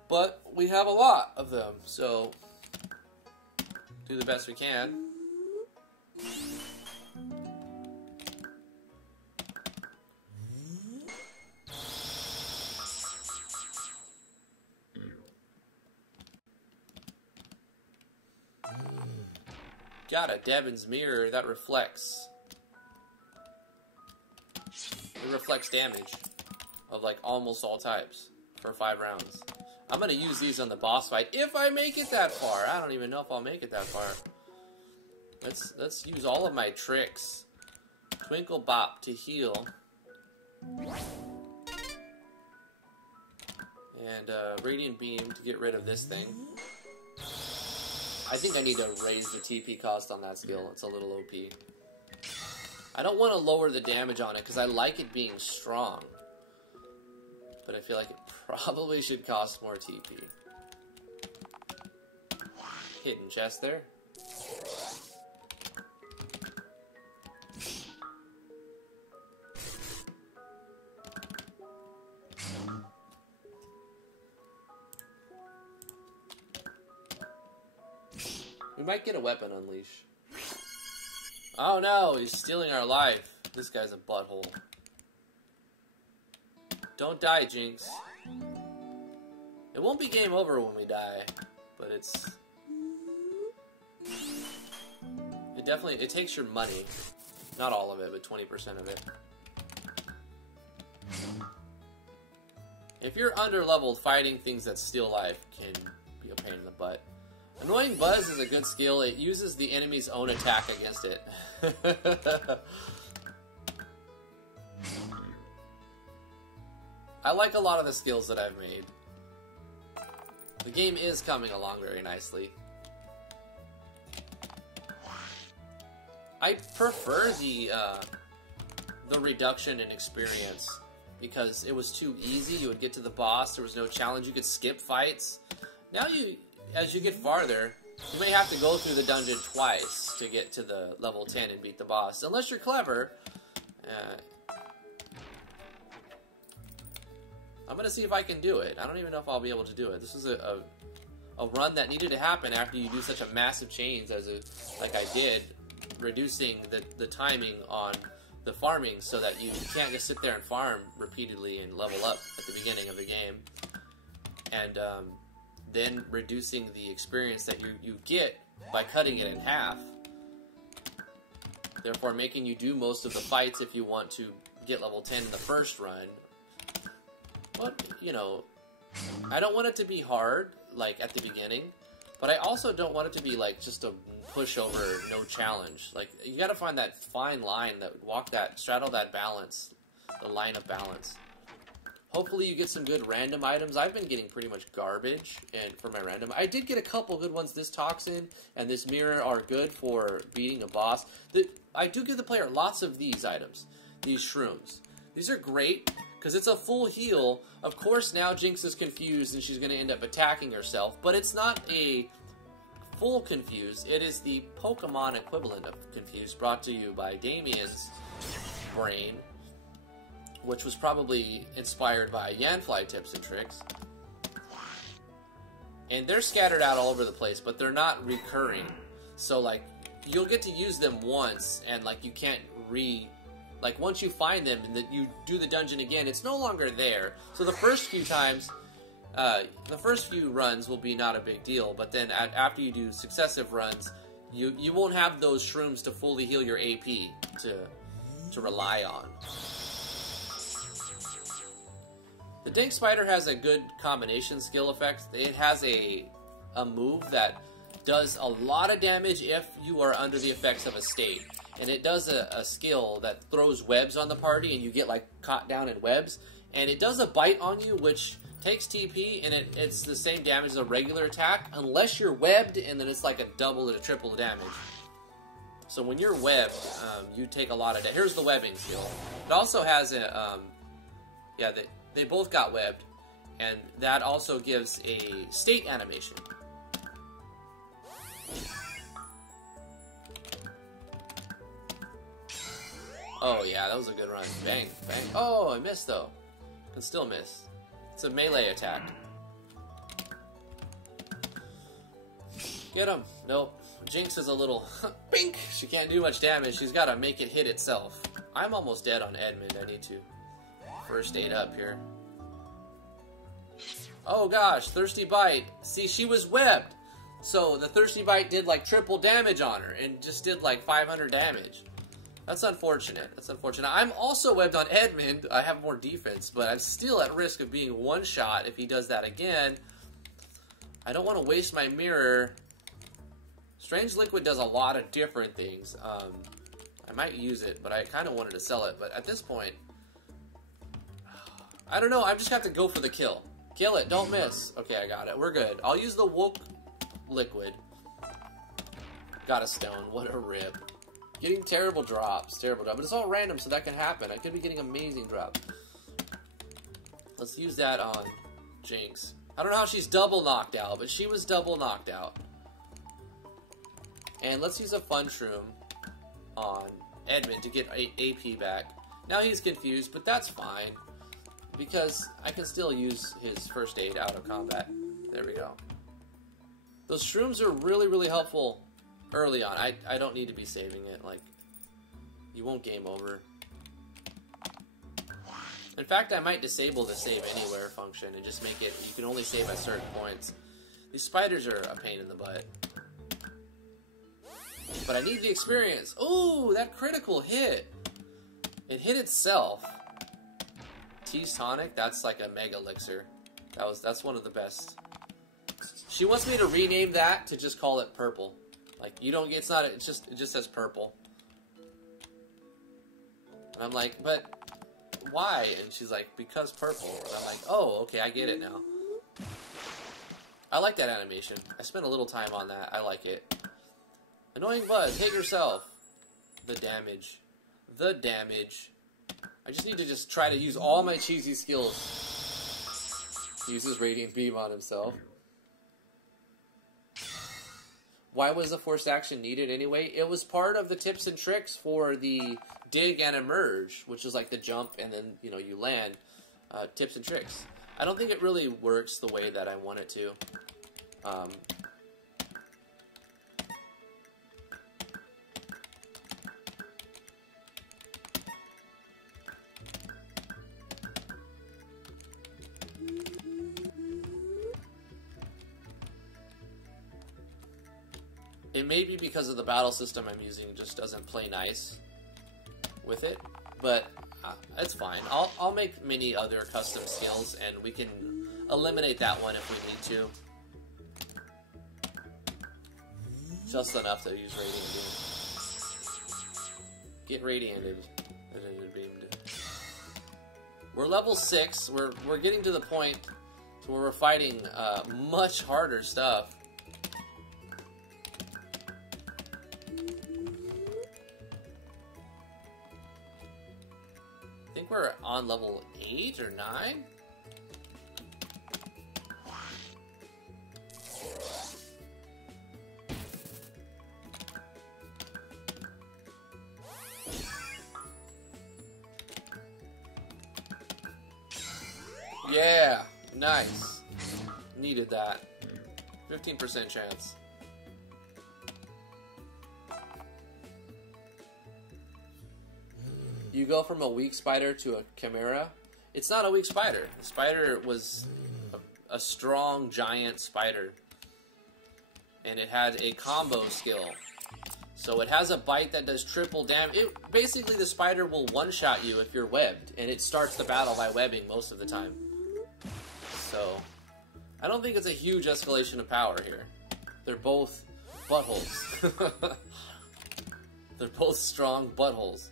but we have a lot of them, so do the best we can. got a Devon's Mirror that reflects. It reflects damage of like almost all types for 5 rounds. I'm gonna use these on the boss fight if I make it that far. I don't even know if I'll make it that far. Let's use all of my tricks. Twinkle Bop to heal. And Radiant Beam to get rid of this thing. I think I need to raise the TP cost on that skill. It's a little OP. I don't want to lower the damage on it because I like it being strong. But I feel like it probably should cost more TP. Hidden chest there. We might get a weapon unleash. Oh no, he's stealing our life. This guy's a butthole. Don't die, Jinx. It won't be game over when we die, but it takes your money. Not all of it, but 20% of it. If you're under-leveled, fighting things that steal life can be a pain in the butt. Annoying Buzz is a good skill. It uses the enemy's own attack against it. I like a lot of the skills that I've made. The game is coming along very nicely. I prefer the reduction in experience because it was too easy. You would get to the boss. There was no challenge. You could skip fights. Now as you get farther, you may have to go through the dungeon twice to get to the level 10 and beat the boss. Unless you're clever. I'm going to see if I can do it. I don't even know if I'll be able to do it. This is a run that needed to happen after you do such a massive change like I did, reducing the timing on the farming so that you can't just sit there and farm repeatedly and level up at the beginning of the game. And then reducing the experience that you get by cutting it in half. Therefore making you do most of the fights if you want to get level 10 in the first run. But, you know, I don't want it to be hard, like, at the beginning. But I also don't want it to be, like, just a pushover, no challenge. Like, you gotta find that fine line, straddle that balance, the line of balance. Hopefully you get some good random items. I've been getting pretty much garbage for my random. I did get a couple good ones. This Toxin and this Mirror are good for beating a boss. I do give the player lots of these items, these shrooms. These are great because it's a full heal. Of course, now Jinx is confused and she's going to end up attacking herself, but it's not a full confused. It is the Pokemon equivalent of confused, brought to you by Damian's brain, which was probably inspired by Yanfly tips and tricks. And they're scattered out all over the place, but they're not recurring. So, like, you'll get to use them once, and, like, you can't like, once you find them and you do the dungeon again, it's no longer there. So the first few times, the first few runs will be not a big deal, but then after you do successive runs, you won't have those shrooms to fully heal your AP to rely on. The Dink Spider has a good combination skill effect. It has a move that does a lot of damage if you are under the effects of a state. And it does a skill that throws webs on the party and you get like caught down in webs. And it does a bite on you which takes TP and it's the same damage as a regular attack unless you're webbed, and then it's like a double or a triple damage. So when you're webbed, you take a lot of damage. Here's the webbing skill. It also has a... They both got webbed, and that also gives a state animation. Oh yeah, that was a good run. Bang, bang. Oh, I missed though. Can still miss. It's a melee attack. Get him. Nope. Jinx is a little bink. She can't do much damage. She's got to make it hit itself. I'm almost dead on Edmund. I need to first aid up here. Oh gosh, Thirsty Bite. See, she was webbed. So the Thirsty Bite did like triple damage on her and just did like 500 damage. That's unfortunate. That's unfortunate. I'm also webbed on Edmund. I have more defense, but I'm still at risk of being one-shot if he does that again. I don't want to waste my mirror. Strange Liquid does a lot of different things. I might use it, but I kind of wanted to sell it. But at this point, I don't know. I just have to go for the kill. Kill it. Don't miss. Okay, I got it. We're good. I'll use the Woke Liquid. Got a stone. What a rip. Getting terrible drops. Terrible drop. But it's all random, so that can happen. I could be getting amazing drop. Let's use that on Jinx. I don't know how she's double knocked out, but she was double knocked out. And let's use a Fun Shroom on Edmund to get AP back. Now he's confused, but that's fine. Because I can still use his first aid out of combat. There we go. Those shrooms are really, really helpful early on. I don't need to be saving it. Like, you won't game over. In fact, I might disable the save anywhere function and just make it, you can only save at certain points. These spiders are a pain in the butt. But I need the experience. Ooh, that critical hit. It hit itself. Tease Tonic, that's like a mega elixir. That's one of the best. She wants me to rename that to just call it purple. Like, you don't get, it just says purple. And I'm like, but why? And she's like, because purple. And I'm like, oh, okay, I get it now. I like that animation. I spent a little time on that. I like it. Annoying Buzz, hit yourself. The damage. The damage. I just need to just try to use all my cheesy skills. He uses Radiant Beam on himself. Why was the forced action needed anyway? It was part of the tips and tricks for the dig and emerge, which is like the jump and then, you know, you land. Tips and tricks. I don't think it really works the way that I want it to. It may be because of the battle system I'm using just doesn't play nice with it, but it's fine. I'll make many other custom skills, and we can eliminate that one if we need to. Just enough to use Radiant Beam. Get Radianted. Beamed. We're level 6. We're getting to the point to where we're fighting much harder stuff. I think we're on level 8 or 9? Yeah, nice. Needed that. 15% chance. You go from a weak spider to a chimera. It's not a weak spider. The spider was a strong giant spider. And it had a combo skill. So it has a bite that does triple damage. Basically, the spider will one-shot you if you're webbed. And it starts the battle by webbing most of the time. So, I don't think it's a huge escalation of power here. They're both buttholes. They're both strong buttholes.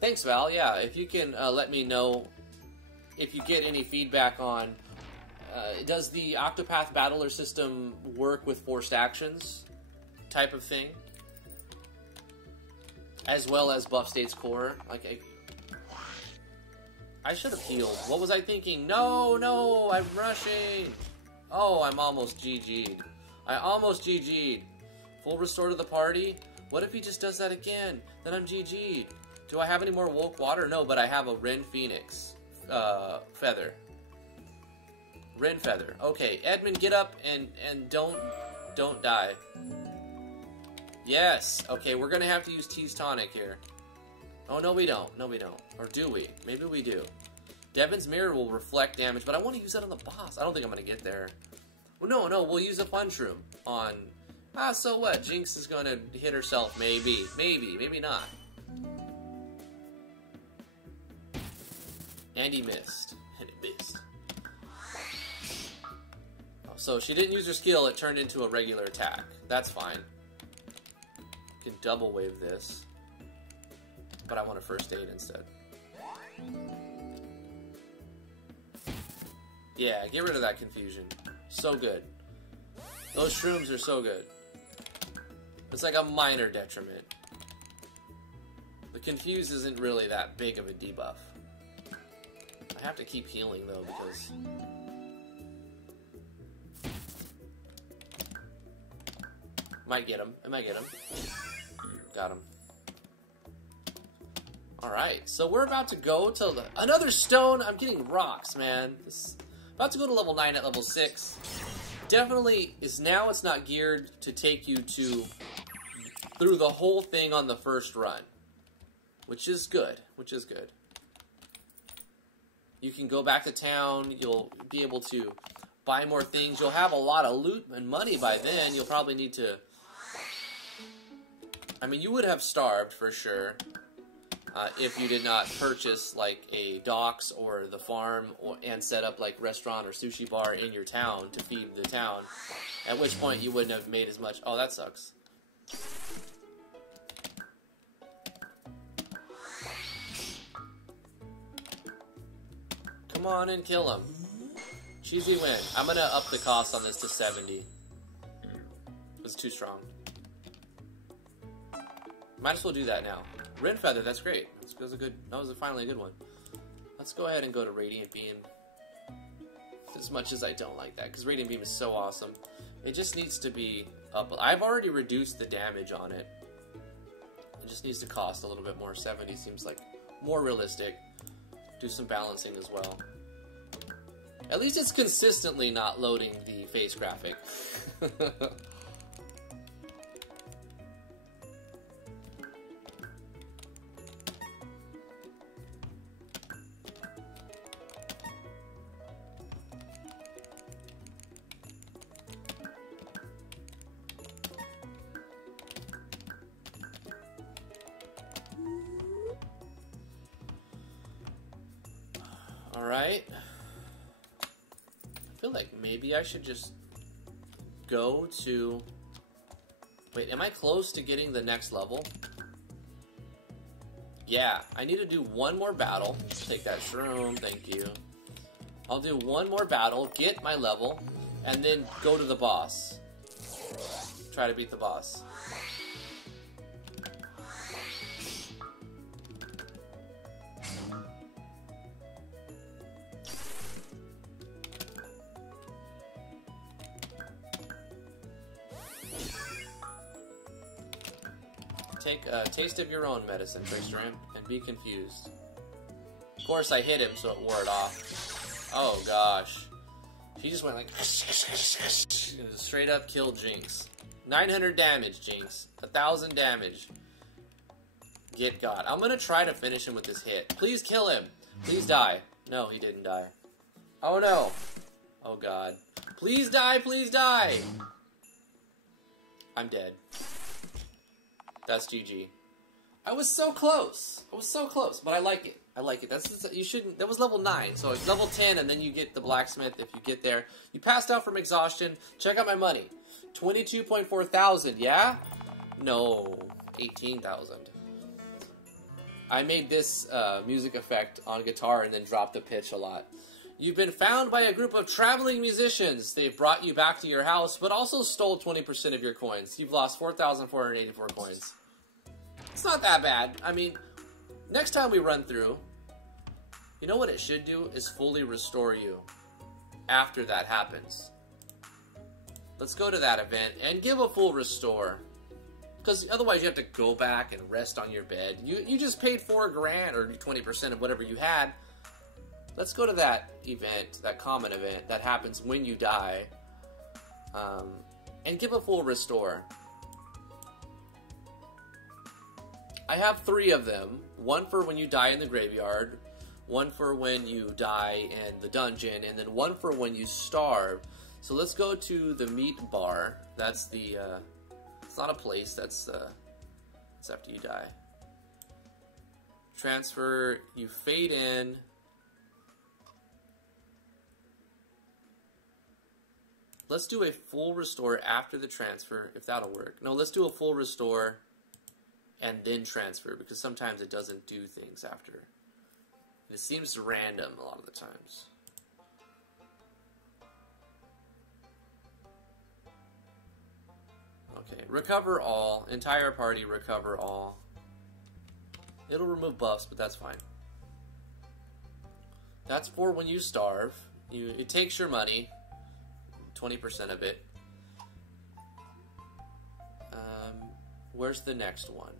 Thanks, Val. Yeah, if you can let me know if you get any feedback on, does the Octopath Battler system work with forced actions type of thing? As well as Buff State's core? Like, I should have healed. What was I thinking? No, I'm rushing. Oh, I'm almost GG'd. I almost GG'd. Full restore to the party? What if he just does that again? Then I'm GG'd. Do I have any more Woke Water? No, but I have a Ren Phoenix feather. Ren Feather. Okay, Edmund, get up and don't die. Yes. Okay, we're gonna have to use Tease Tonic here. Oh, no we don't. No we don't. Or do we? Maybe we do. Devon's mirror will reflect damage, but I want to use that on the boss. I don't think I'm going to get there. Well, no, we'll use a punch room on... so what? Jinx is going to hit herself, maybe. Maybe not. And he missed. And it missed. Oh, so she didn't use her skill, it turned into a regular attack. That's fine. You can double wave this. But I want a first aid instead. Yeah, get rid of that confusion. So good. Those shrooms are so good. It's like a minor detriment. The confuse isn't really that big of a debuff. I have to keep healing though because... Might get him. I might get him. Got him. Alright, so we're about to go to another stone. I'm getting rocks, man. About to go to level 9 at level 6. Definitely is now it's not geared to take you through the whole thing on the first run. Which is good. You can go back to town, you'll be able to buy more things, you'll have a lot of loot and money by then, you'll probably need to... I mean, you would have starved for sure. If you did not purchase like a docks or the farm and set up like restaurant or sushi bar in your town to feed the town, at which point you wouldn't have made as much. Oh, that sucks. Come on and kill him. Cheesy win. I'm gonna up the cost on this to 70. It's too strong. Might as well do that now. Red Feather, that's great. That was finally a good one. Let's go ahead and go to Radiant Beam. As much as I don't like that, because Radiant Beam is so awesome. It just needs to be up. I've already reduced the damage on it. It just needs to cost a little bit more. 70 seems like more realistic. Do some balancing as well. At least it's consistently not loading the face graphic. Alright. I feel like maybe I should just go to... Wait, am I close to getting the next level? Yeah, I need to do one more battle. Take that shroom, thank you. I'll do one more battle, get my level, and then go to the boss. Try to beat the boss. Take a taste of your own medicine, Trickster Imp, and be confused. Of course, I hit him, so it wore it off. Oh, gosh. He just went like... Straight up killed Jinx. 900 damage, Jinx. 1,000 damage. Get God. I'm gonna try to finish him with this hit. Please kill him. Please die. No, he didn't die. Oh, no. Oh, God. Please die, please die! I'm dead. That's GG. I was so close. But I like it. You shouldn't. That was level 9, so it's level 10, and then you get the blacksmith if you get there. You passed out from exhaustion. Check out my money. 22.4 thousand. Yeah? No, 18,000. I made this music effect on guitar and then dropped the pitch a lot. You've been found by a group of traveling musicians. They've brought you back to your house, but also stole 20% of your coins. You've lost 4,484 coins. It's not that bad. I mean, next time we run through, you know what it should do is fully restore you after that happens. Let's go to that event and give a full restore. Because otherwise you have to go back and rest on your bed. You just paid $4 grand or 20% of whatever you had. Let's go to that event, that common event that happens when you die, and give a full restore. I have 3 of them, one for when you die in the graveyard, one for when you die in the dungeon, and then one for when you starve. So let's go to the meat bar. That's the, it's not a place, that's after you die. Transfer, you fade in. Let's do a full restore after the transfer, if that'll work. No, let's do a full restore and then transfer, because sometimes it doesn't do things after. It seems random a lot of the times. Okay, recover all. Entire party, recover all. It'll remove buffs, but that's fine. That's for when you starve. It takes your money. 20% of it. Where's the next one?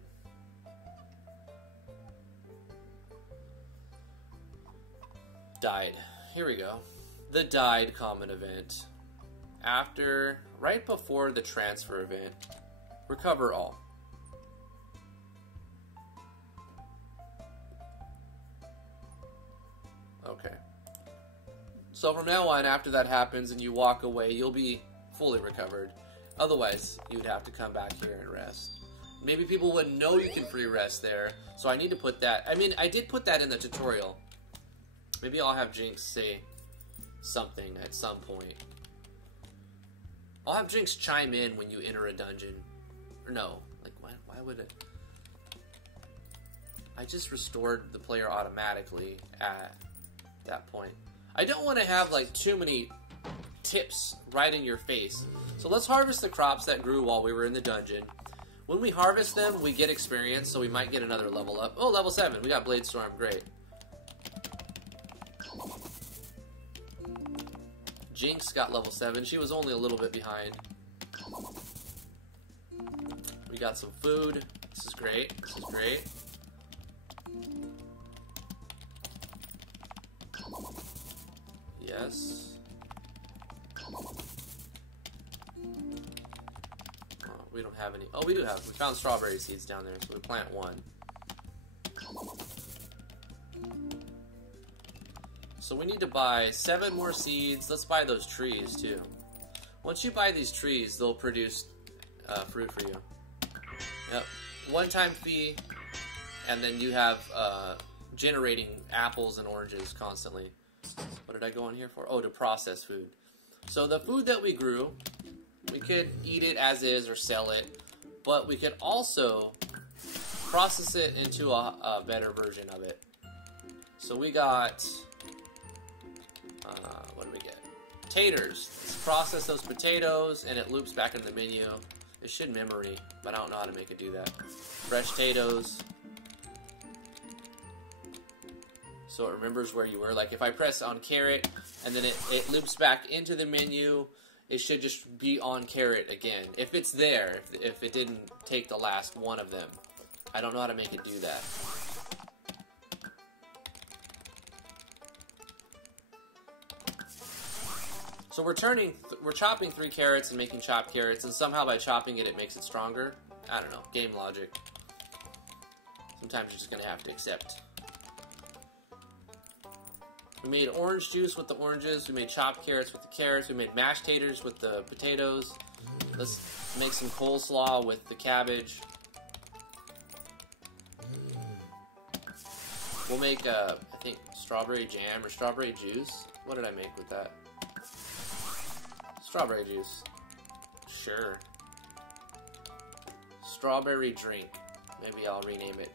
Died. Here we go. The died common event. After, right before the transfer event, recover all. Okay. So from now on, after that happens and you walk away, you'll be fully recovered. Otherwise, you'd have to come back here and rest. Maybe people wouldn't know you can free rest there, so I need to put that. I mean, I did put that in the tutorial. Maybe I'll have Jinx say something at some point. I'll have Jinx chime in when you enter a dungeon. Or no, like why would it? I just restored the player automatically at that point. I don't want to have like too many tips right in your face. So let's harvest the crops that grew while we were in the dungeon. When we harvest them, we get experience, so we might get another level up. Oh, level 7. We got Blade Storm. Great. Jinx got level 7. She was only a little bit behind. We got some food. This is great. This is great. Yes. Oh, we don't have any. Oh, we do have. We found strawberry seeds down there, so we plant one. So we need to buy 7 more seeds. Let's buy those trees too. Once you buy these trees, they'll produce fruit for you. Yep. One-time fee, and then you have generating apples and oranges constantly. What did I go on here for? Oh, to process food. So the food that we grew, we could eat it as is or sell it, but we could also process it into a better version of it. So we got, what did we get? Taters. Let's process those potatoes, and it loops back in the menu. It should memory, but I don't know how to make it do that. Fresh potatoes. So it remembers where you were. Like if I press on carrot and then it loops back into the menu, it should just be on carrot again. If it's there, if it didn't take the last one of them. I don't know how to make it do that. So we're chopping 3 carrots and making chopped carrots, and somehow by chopping it, it makes it stronger. I don't know, game logic. Sometimes you're just gonna have to accept. We made orange juice with the oranges, we made chopped carrots with the carrots, we made mashed taters with the potatoes. Let's make some coleslaw with the cabbage. We'll make, I think, strawberry jam or strawberry juice. What did I make with that? Strawberry juice. Sure. Strawberry drink. Maybe I'll rename it.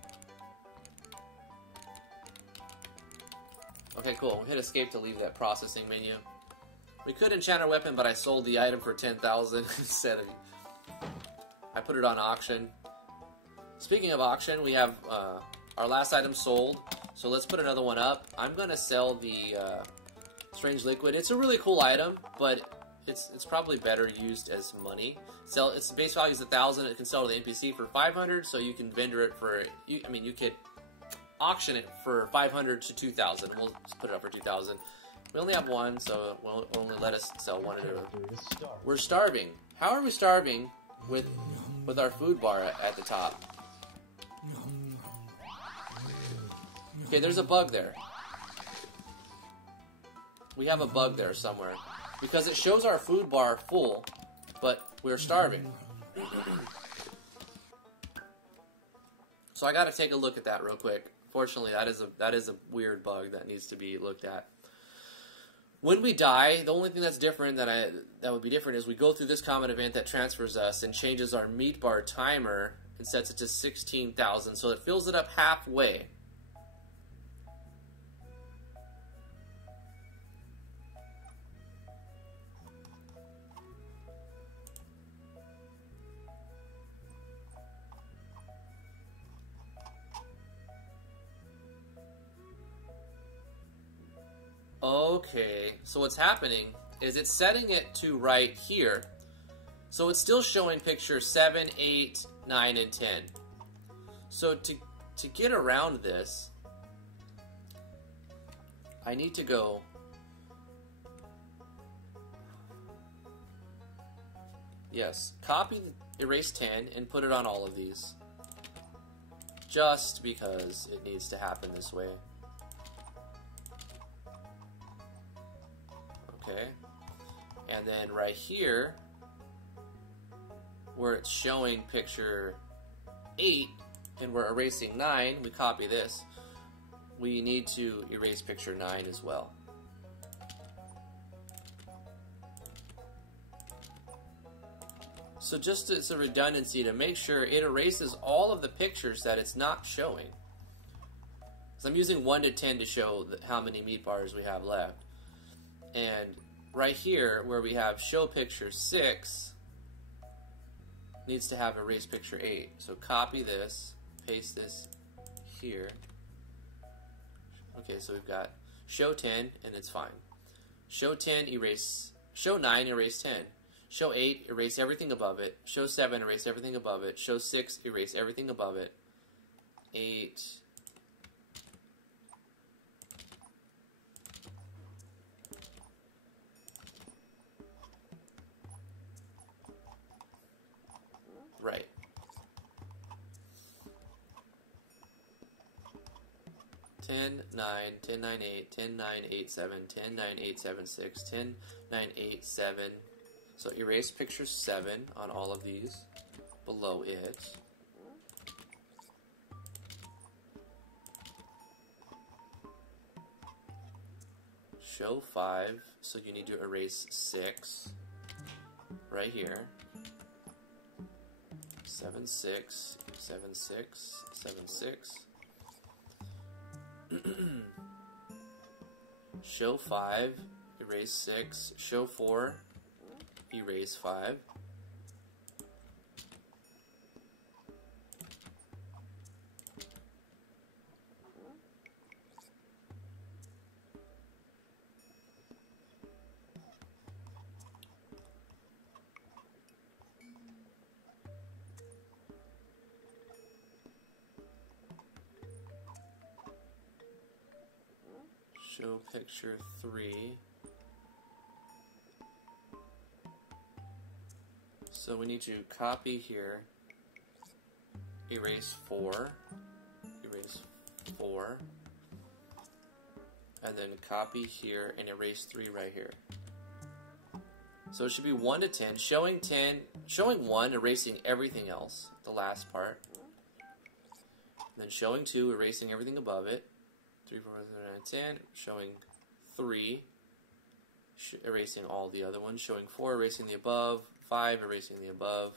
Okay, cool. Hit escape to leave that processing menu. We could enchant our weapon, but I sold the item for 10,000 instead of... I put it on auction. Speaking of auction, we have our last item sold. So let's put another one up. I'm going to sell the Strange Liquid. It's a really cool item, but it's probably better used as money. Its base value is 1,000. It can sell to the NPC for 500, so you can vendor it for... you could auction it for 500 to 2,000. We'll just put it up for 2,000. We only have one, so it will only let us sell one at a time. We're starving. How are we starving with our food bar at the top? Okay, there's a bug there. We have a bug there somewhere. Because it shows our food bar full, but we're starving. So I gotta take a look at that real quick. Fortunately, that is a weird bug that needs to be looked at. When we die, the only thing that's different that would be different is we go through this common event that transfers us and changes our meat bar timer and sets it to 16,000, so it fills it up halfway. Okay, so what's happening is it's setting it to right here. So it's still showing picture 7, 8, 9, and 10. So to get around this, I need to go... Yes, copy erase 10 and put it on all of these. Just because it needs to happen this way. Okay, and then right here, where it's showing picture 8, and we're erasing 9, we copy this. We need to erase picture 9 as well. So just as a redundancy to make sure it erases all of the pictures that it's not showing. So I'm using 1 to 10 to show how many meat bars we have left. And right here, where we have show picture 6, needs to have erase picture 8. So copy this, paste this here. Okay, so we've got show 10, and it's fine. Show 10, erase, show 9, erase 10. Show 8, erase everything above it. Show 7, erase everything above it. Show 6, erase everything above it. 8... Right. Ten, 9, 10, 9, 8, 10, 9, 8, 7, 10, 9, 8, 7, 6, 10, 9, 8, 7. So erase picture 7 on all of these below it. Show 5, so you need to erase 6 right here. 7, 6, 7, 6, 7, 6. Show 5, erase 6. Show 4, erase 5. Show picture 3. So we need to copy here, erase 4, and then copy here and erase 3 right here. So it should be 1 to 10, showing 1, erasing everything else, the last part. Then showing 2, erasing everything above it. 3, 4, 5, 6, 9, 10, showing 3, erasing all the other ones, showing 4, erasing the above, 5, erasing the above.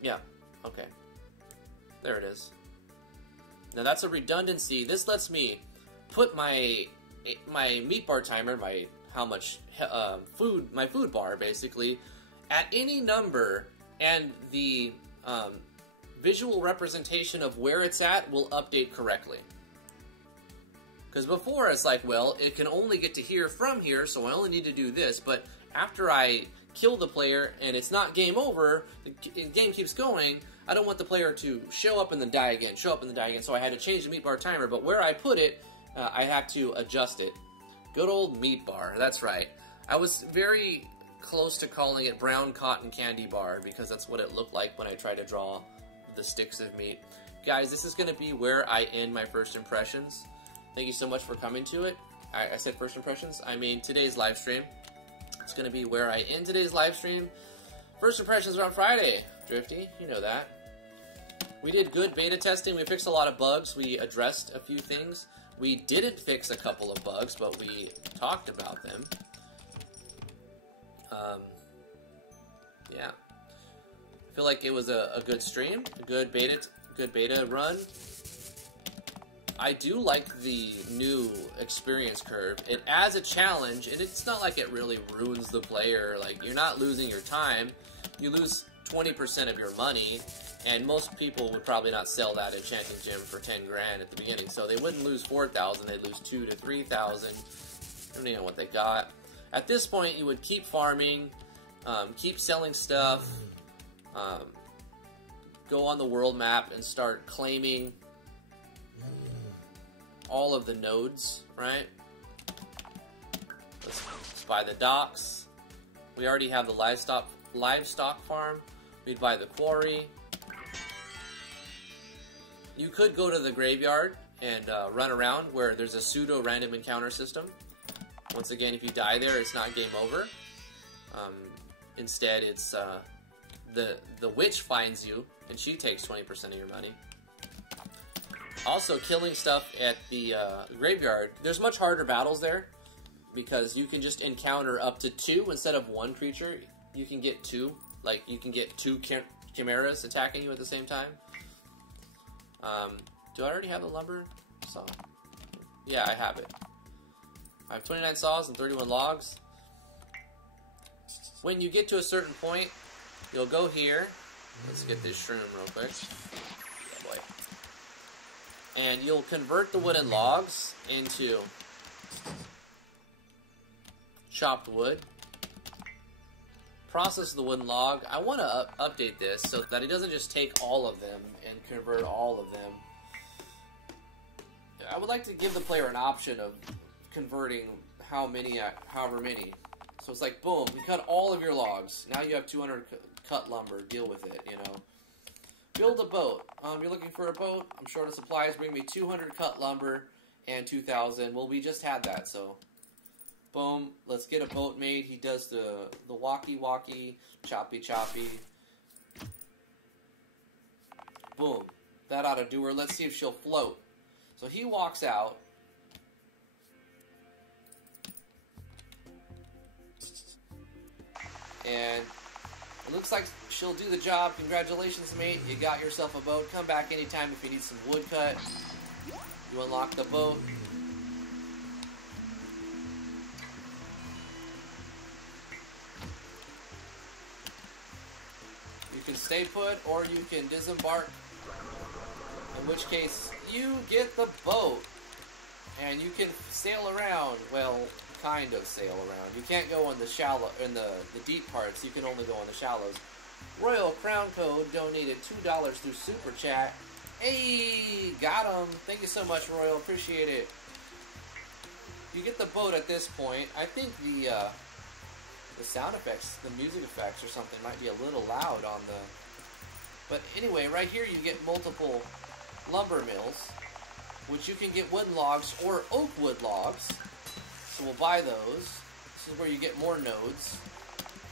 Yeah, okay. There it is. Now that's a redundancy. This lets me put my meat bar timer, my food bar basically, at any number, and the visual representation of where it's at will update correctly. Because before it's like, well, it can only get to here from here, so I only need to do this. But after I kill the player and it's not game over, the game keeps going, I don't want the player to show up and then die again, show up and then die again. So I had to change the meat bar timer, but where I put it, I have to adjust it. Good old meat bar, that's right. I was very close to calling it brown cotton candy bar because that's what it looked like when I tried to draw the sticks of meat. Guys, this is going to be where I end my first impressions. Thank you so much for coming to it. I said first impressions. I mean today's live stream. It's going to be where I end today's live stream. First impressions are on Friday. Drifty, you know that. We did good beta testing. We fixed a lot of bugs. We addressed a few things. We didn't fix a couple of bugs, but we talked about them. Yeah. I feel like it was a good stream, a good beta run. I do like the new experience curve. It adds a challenge, and it's not like it really ruins the player. Like, you're not losing your time. You lose 20% of your money, and most people would probably not sell that enchanting gem for 10 grand at the beginning. So they wouldn't lose 4,000, they'd lose 2,000 to 3,000, depending on what they got. At this point, you would keep farming, keep selling stuff, go on the world map and start claiming all of the nodes, right? Let's buy the docks. We already have the livestock farm. We'd buy the quarry. You could go to the graveyard and run around where there's a pseudo random encounter system. Once again, if you die there, it's not game over. Instead, it's the witch finds you and she takes 20% of your money. Also, killing stuff at the graveyard. There's much harder battles there because you can just encounter up to 2 instead of 1 creature. You can get 2. Like, you can get 2 chimeras attacking you at the same time. Do I already have the lumber saw? Yeah, I have it. I have 29 saws and 31 logs. When you get to a certain point, you'll go here. Let's get this shroom real quick. Yeah, boy. And you'll convert the wooden logs into chopped wood. Process the wooden log. I want to update this so that it doesn't just take all of them and convert all of them. I would like to give the player an option of converting however many. So it's like, boom, you cut all of your logs. Now you have 200 cut lumber. Deal with it, you know. Build a boat. You're looking for a boat. I'm short of supplies. Bring me 200 cut lumber and 2,000. Well, we just had that, so boom. Let's get a boat made. He does the walkie-walkie, choppy-choppy. Boom. That ought to do her. Let's see if she'll float. So he walks out. And it looks like she'll do the job. Congratulations, mate. You got yourself a boat. Come back anytime if you need some wood cut. You unlock the boat. You can stay put or you can disembark. In which case, you get the boat. And you can sail around. Well, kind of sail around. You can't go in the shallow, in the deep parts. You can only go in the shallows. Royal Crown Code donated $2 through Super Chat. Hey, got him. Thank you so much, Royal. Appreciate it. You get the boat at this point. I think the sound effects, the music effects or something might be a little loud on the... But anyway, right here you get multiple lumber mills, which you can get wooden logs or oak wood logs. So we'll buy those. This is where you get more nodes.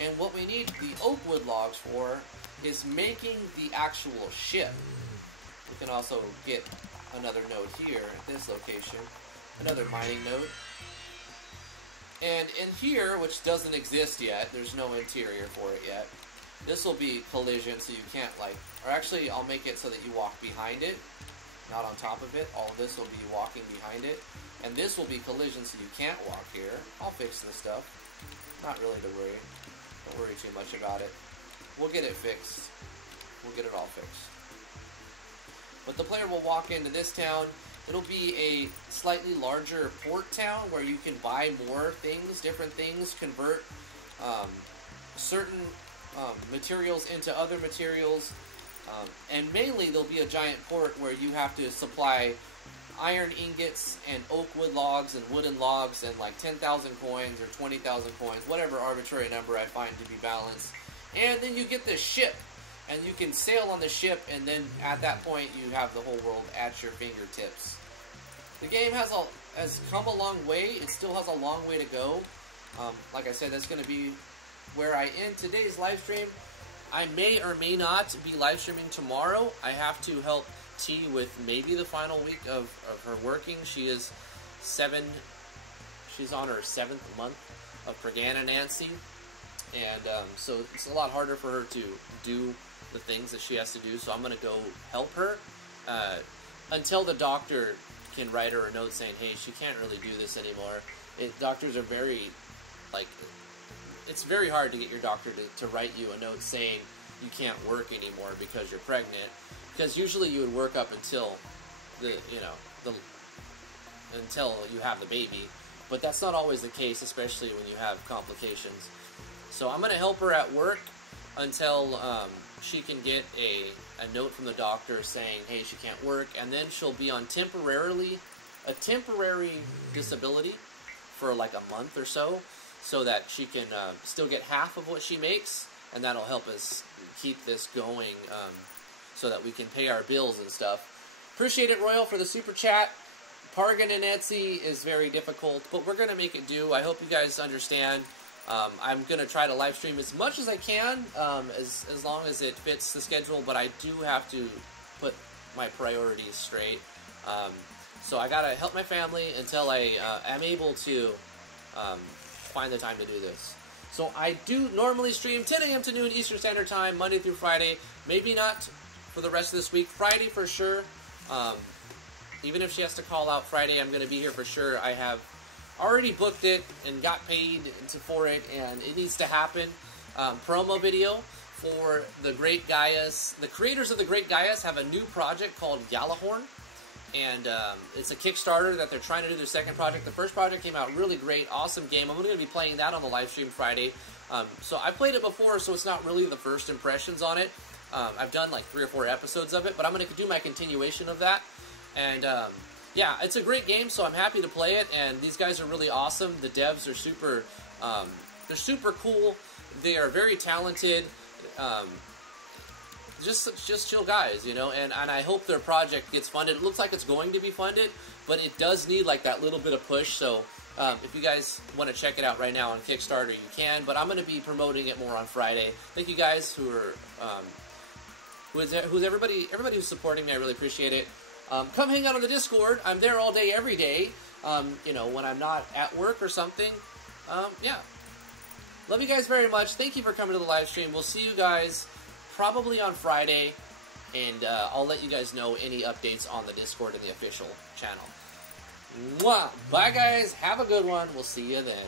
And what we need the oak wood logs for is making the actual ship. We can also get another node here at this location. Another mining node. And in here, which doesn't exist yet, there's no interior for it yet. This will be collision, so you can't like... Or actually, I'll make it so that you walk behind it, not on top of it. All of this will be walking behind it. And this will be collision, so you can't walk here. I'll fix this stuff. Not really to worry. Don't worry too much about it. We'll get it fixed. We'll get it all fixed. But the player will walk into this town. It'll be a slightly larger port town where you can buy more things, different things, convert certain materials into other materials. And mainly there'll be a giant port where you have to supply iron ingots and oak wood logs and wooden logs and like 10,000 coins or 20,000 coins, whatever arbitrary number I find to be balanced. And then you get this ship. and you can sail on the ship, and then at that point you have the whole world at your fingertips. The game has come a long way. It still has a long way to go. Like I said, that's going to be where I end today's live stream. I may or may not be live streaming tomorrow. I have to help T with maybe the final week of her working. She's on her 7th month of pregnancy, and so it's a lot harder for her to do the things that she has to do, so I'm going to go help her until the doctor can write her a note saying, hey, she can't really do this anymore. Doctors are very, like, it's very hard to get your doctor to write you a note saying you can't work anymore because you're pregnant, because usually you would work up until until you have the baby, but that's not always the case, especially when you have complications. So I'm going to help her at work until she can get a note from the doctor saying, hey, she can't work, and then she'll be on temporary disability for like a month or so that she can still get half of what she makes, and that'll help us keep this going so that we can pay our bills and stuff. Appreciate it, Royal, for the super chat. Pargan and Etsy is very difficult, but we're going to make it do. I hope you guys understand. I'm going to try to live stream as much as I can, as long as it fits the schedule, but I do have to put my priorities straight. So I got to help my family until I am able to find the time to do this. So I do normally stream 10 a.m. to noon Eastern Standard Time, Monday through Friday. Maybe not for the rest of this week. Friday for sure. Even if she has to call out Friday, I'm going to be here for sure. I have already booked it and got paid for it, and it needs to happen. Promo video for the Great Gaias. The creators of the Great Gaias have a new project called Gjallarhorn, and it's a Kickstarter that they're trying to do their second project. The first project came out really great, awesome game. I'm going to be playing that on the live stream Friday. So I played it before, so it's not really the first impressions on it. I've done like 3 or 4 episodes of it, but I'm going to do my continuation of that. And yeah, it's a great game, so I'm happy to play it. And these guys are really awesome. The devs are super, they're super cool. They are very talented. Just chill guys, you know. And I hope their project gets funded. It looks like it's going to be funded, but it does need like that little bit of push. So if you guys want to check it out right now on Kickstarter, you can. But I'm going to be promoting it more on Friday. Thank you guys who are, who's everybody who's supporting me. I really appreciate it. Come hang out on the Discord. I'm there all day, every day. You know, when I'm not at work or something. Yeah. Love you guys very much. Thank you for coming to the live stream. We'll see you guys probably on Friday. And I'll let you guys know any updates on the Discord and the official channel. Mwah! Bye, guys. Have a good one. We'll see you then.